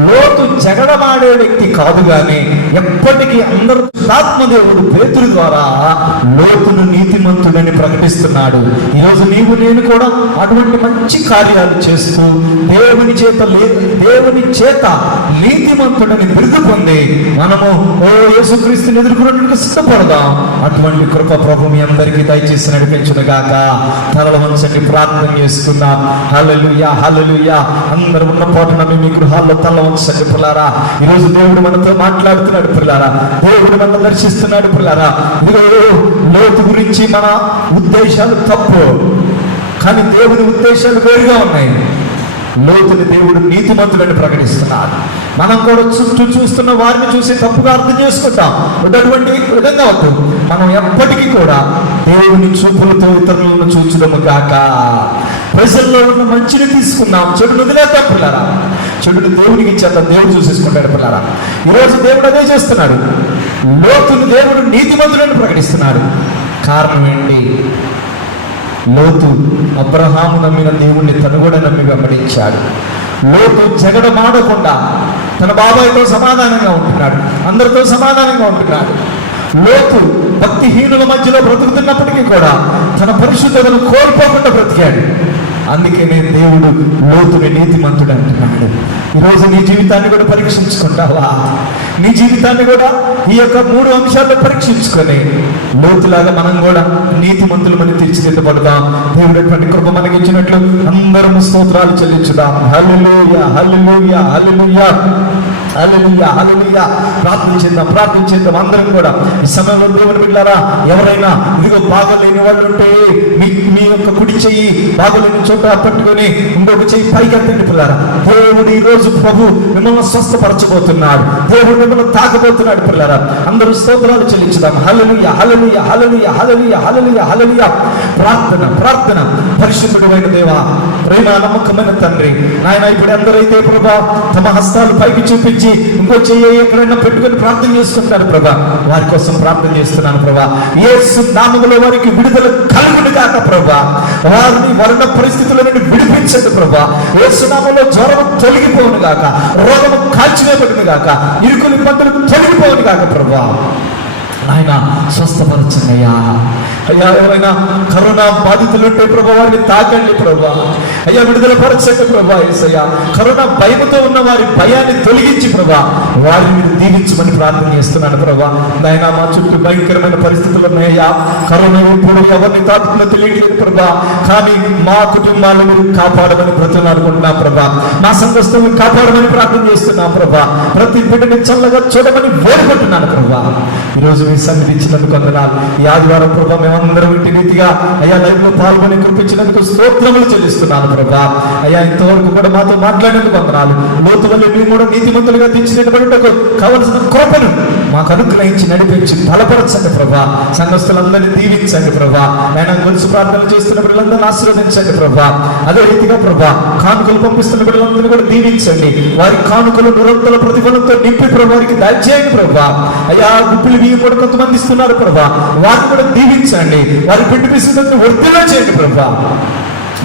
లోతు జగడమాడే వ్యక్తి కాదు కానీ ఎప్పటికీ అందరూ ఆత్మదేవుడు పేతురు ద్వారా లోతును నీతిమంతుడని ప్రకటిస్తున్నాడు. ఈరోజు నీవు నేను కూడా అటువంటి మంచి కార్యాలు చేస్తూ దేవుని చేత నీతిమంతుడని బిరుదు పొంది మనము యేసుక్రీస్తుని ఎదుర్కొనేందుకు సిద్ధపడదాం. అటువంటి కృప ప్రభు మీ అందరికీ దయచేసి నడిపించునుగాక. తలల వంచండి, ప్రార్థన చేసుకుందాం. హల్లెలూయా, హల్లెలూయా. అందరూ ఉన్న పోటున మీ గృహాల్లో తల వంచండి పిల్లారా. ఈరోజు దేవుడు మనతో మాట్లాడుతున్నాడు పిల్లారా. దేవుడు మనం దర్శిస్తున్నాడు పిల్లారా. ఇదిగో లోతు గురించి మన ఉద్దేశాలు తప్పు, కానీ దేవుని ఉద్దేశాలు వేరుగా ఉన్నాయి. లోతుని దేవుడు నీతిమంతుడని ప్రకటిస్తున్నాడు. మనం కూడా చుట్టూ చూస్తున్న వారిని చూసి తప్పుగా అర్థం చేసుకుంటాం. ఉన్నటువంటి విధంగా వద్దు. మనం ఎప్పటికీ కూడా దేవుని చూపులతో ఇతరులను చూచడము కాక ప్రజల్లో ఉన్న మంచిని తీసుకున్నాం, చెడును వదిలేద్దాం పిల్లరా. చెడుని దేవునికి ఇచ్చేద్దాం, దేవుడు చూసేసుకుంటాడు పిల్లరా. ఈరోజు దేవుడు అదే చేస్తున్నాడు. లోతుని దేవుడు నీతిమంతుడని ప్రకటిస్తున్నాడు. కారణం ఏంటి? లోతు అబ్రహాము నమ్మిన దేవుణ్ణి తను కూడా నమ్మి వెంబడించాడు. లోతు జగడమాడకుండా తన బాబాయ్తో సమాధానంగా ఉంటున్నాడు, అందరితో సమాధానంగా ఉంటున్నాడు. లోతు భక్తిహీనుల మధ్యలో బ్రతుకుతున్నప్పటికీ కూడా తన పరిశుద్ధతను కోల్పోకుండా బ్రతికాడు. అందుకనే దేవుడు లోతుని నీతిమంతుడు అంటున్నాడు. ఈరోజు నీ జీవితాన్ని కూడా పరీక్షించుకుంటావా? నీ జీవితాన్ని కూడా ఈ యొక్క 3 అంశాల్లో పరీక్షించుకొని లోతులాగా మనం కూడా నీతిమంతులమని తీర్చిదిద్దబడదాం. దేవుడు అటువంటి కృప మనకి ఇచ్చినట్లు అందరం స్తోత్రాలు చెల్లించుదాం. హల్లెలూయా, హల్లెలూయా, హల్లెలూయా, హల్లెలూయా, హల్లెలూయా. ప్రార్థన చేద్దాం అందరం కూడా ఈ సమయంలో. దేవుని బిడ్డలారా, ఎవరైనా ఇదిగో బాగలేని వాళ్ళు ఉంటే మీ యొక్క కుడి చెయ్యి బాగలేని చోట పట్టుకొని ఇంకొక చెయ్యి పైకి ఎత్తండి పిల్లారా. దేవుడు ఈ రోజు ప్రభు మిమ్మల్ని స్వస్థపరచబోతున్నాడు. దేవుడు మిమ్మల్ని తాకబోతున్నాడు పిల్లారా. అందరూ స్తోత్రాలు చెల్లించుదాం. హల్లెలూయా, హల్లెలూయా, హల్లెలూయా, హల్లెలూయా, హల్లెలూయా, హల్లెలూయా. ప్రార్థన. పరిశుద్ధుడైన దేవా, ప్రేమ నమ్మకమైన తండ్రి నాయన, ఇప్పుడు ఎందరైతే ప్రభా తమ హస్తాలు పైకి చూపించి ఇంకో చెయ్యి ఎక్కడైనా పెట్టుకొని ప్రార్థన చేసుకుంటారు ప్రభా, వారి కోసం ప్రార్థన చేస్తున్నాను ప్రభా. యేసు నామములో వారికి విడుదల కలుగును గాక ప్రభా. వారిని వరణ పరిస్థితుల నుండి విడిపించండి ప్రభా. యేసు నామములో జ్వరము తొలగిపోవును గాక, రోగము కాల్చివేయబడును గాక, ఇరుకులు ఇబ్బందులు తొలగిపోవును గాక ప్రభా. ఆయన స్వస్థపరచండియ్యా. అయ్యా, ఎవరైనా కరోనా బాధితులు ఉంటే ప్రభా వారిని తాకండి ప్రభా. అయ్యా, విడుదల పరచండి ప్రభా. యేసయ్యా, కరోనా భయముతో ఉన్న వారి భయాన్ని తొలగించి ప్రభా వారిని మీరు దీవించమని ప్రార్థన చేస్తున్నాను ప్రభా. నాయన, మా చుట్టూ భయంకరమైన పరిస్థితులు ఉన్నాయ్యా. కరోనా ఎప్పుడు ఎవరిని తాకుతుందో తెలియట్లేదు ప్రభా, కానీ మా కుటుంబాలను మీరు కాపాడమని బ్రతులాడుకుంటున్నాం ప్రభా. మా సంఘస్థులను కాపాడమని ప్రార్థన చేస్తున్నాం ప్రభా. ప్రతి బిడ్డని చల్లగా చూడమని వేడుకుంటున్నాను ప్రభా. ఈరోజు మీ సన్నిధి ఇచ్చినందుకు వందనాలు. ఈ ఆదివారం ప్రభా మేమందరం ఇంటి రీతిగా అయ్యా లైవ్ లో పాల్గొని కృపించినందుకు స్తోత్రములు చెల్లిస్తున్నాను ప్రభా. అయ్యా, ఇంతవరకు కూడా మాతో మాట్లాడేందుకు వందనాలు. లోతు వల్ల మేము కూడా నీతిమంతులుగా తీర్చిదిద్దబడుటకు కావలసిన కృపను మాకు అనుగ్రహించి నడిపించి బలపరచండి ప్రభా. సంఘస్థులందరినీ దీవించండి ప్రభా. నేను గొలుసు ప్రార్థనలు చేస్తున్న బిడ్డలందరినీ ఆశీర్వదించండి ప్రభా. అదే రీతిగా ప్రభా కానుకలు పంపిస్తున్న బిడ్డలందరినీ కూడా దీవించండి. వారి కానుకలు నిరంతర ప్రతిఫలంతో నింపి ప్రభా వారికి దయచేయండి ప్రభా. అయ్యా, గుప్పిలు బియ్యం కూడా కొంతమంది ఇస్తున్నారు ప్రభా, వారిని కూడా దీవించండి. వారి బిడ్డ పిసుకుని వర్తిలో చేయండి ప్రభా.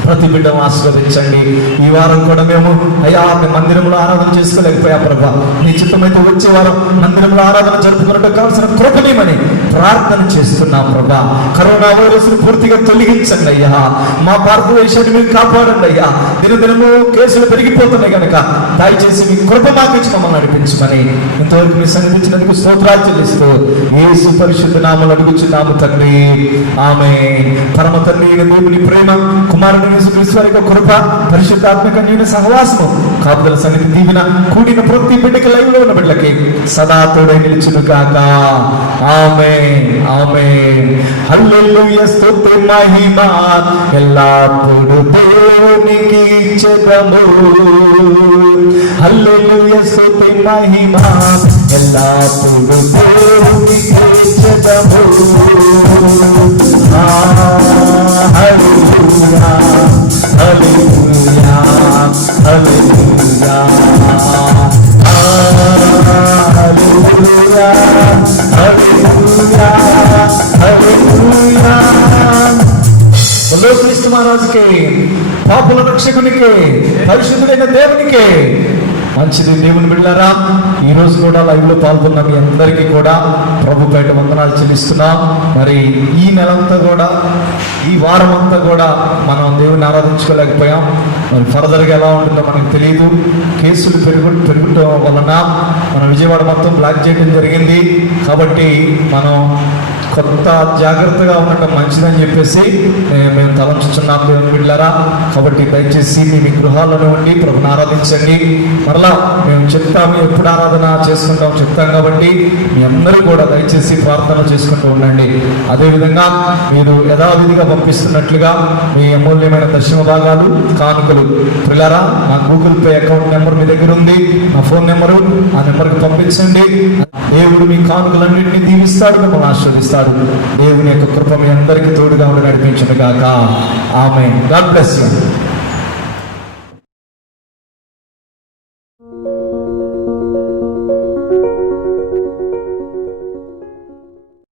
ప్రతి బిడ్డను ఆశీర్వదించండి. ఈ వారం కూడా మేము అయ్యా మందిరంలో ఆరాధన చేసుకోలేకపోయా ప్రభా. నీ చిత్తమైతే వచ్చే వారం మందిరంలో ఆరాధన జరుపుకున్నట్టు కావాల్సిన కృపణీయమని ప్రార్థన చేస్తున్నాం ప్రభా. కరోనా వైరస్ ను పూర్తిగా తొలగించండి అయ్యా. మా భారతదేశాన్ని మీరు కాపాడండి అయ్యా. దినదినము కేసులు పెరిగిపోతున్నాయి కనుక దయచేసి మీ కృప మాకు ఇచ్చి మమ్మల్ని నడిపించమని ఇంతవరకు మీ సన్నిధించినందుకు స్తోత్రాలు చెల్లిస్తూ యేసు పరిశుద్ధ నామములో అడుగుచున్నాము తండ్రి, ఆమేన్. పరమ తండ్రి దేవుని ప్రేమ, కుమారుని యేసుక్రీస్తు వారి యొక్క కృప, పరిశుద్ధాత్మక నీడ సహవాసము, కాపుదల సన్నిధి దీవెన కూడిన ప్రతి బిడ్డకి లైవ్ లో ఉన్న బిడ్డలకి సదా తోడై నిలిచును గాక. ఆమేన్, ఆమేన్. హల్లెలూయా, స్తుతి మహిమ ఎల్లప్పుడూ దేవునికి ఇచ్చెదము. హల్లెలూయా, స్తుతి మహిమ ఎల్లప్పుడూ దేవునికి ఇచ్చెదము. హల్లెలూయా, హల్లెలూయా, హల్లెలూయా, హల్లెలూయా, హల్లెలూయా, హల్లెలూయా. క్రీస్తు మహారాజుకి, పాపుల రక్షకునికి, పరిశుద్ధుడైన దేవునికి మంచిది. దేవుని బిడ్డలారా, ఈ రోజు కూడా లైవ్ లో పాల్గొన్న మీ అందరికీ కూడా ప్రభు పేట వందనాలు చెల్లిస్తున్నాం. మరి ఈ నెలంతా కూడా, ఈ వారం అంతా కూడా మనం దేవుని ఆరాధించుకోలేకపోయాం. మరి ఫర్దర్గా ఎలా ఉంటుందో మనకు తెలియదు. కేసులు పెరుగుటం వలన మన విజయవాడ మొత్తం బ్లాక్ చేయడం జరిగింది. కాబట్టి మనం కొత్త జాగ్రత్తగా ఉండటం మంచిదని చెప్పేసి మేము తలంచుచున్నాం దేవుని బిడ్డలారా. కాబట్టి దయచేసి మీ గృహాలను ఉండి ప్రభుని ఆరాధించండి. మరలా మేము చెప్తాము, ఎప్పుడు ఆరాధన చేసుకుంటాం చెప్తాం కాబట్టి మీ అందరూ కూడా దయచేసి ప్రార్థన చేసుకుంటూ ఉండండి. అదేవిధంగా మీరు యథావిధిగా పంపిస్తున్నట్లుగా మీ అమూల్యమైన దశమ భాగాలు, కానుకలు పిల్లరా, నా గూగుల్ పే అకౌంట్ నెంబర్ మీ దగ్గర ఉంది, నా ఫోన్ నెంబరు, ఆ నెంబర్కి పంపించండి. దేవుడు మీ కానుకలన్నింటినీ దీవిస్తాడు, మిమ్మల్ని ఆశీర్వదిస్తాడు. దేవుని యొక్క కృప మీ అందరికీ తోడుగా ఉండి నడిపించును గాక. ఆమేన్. God bless you.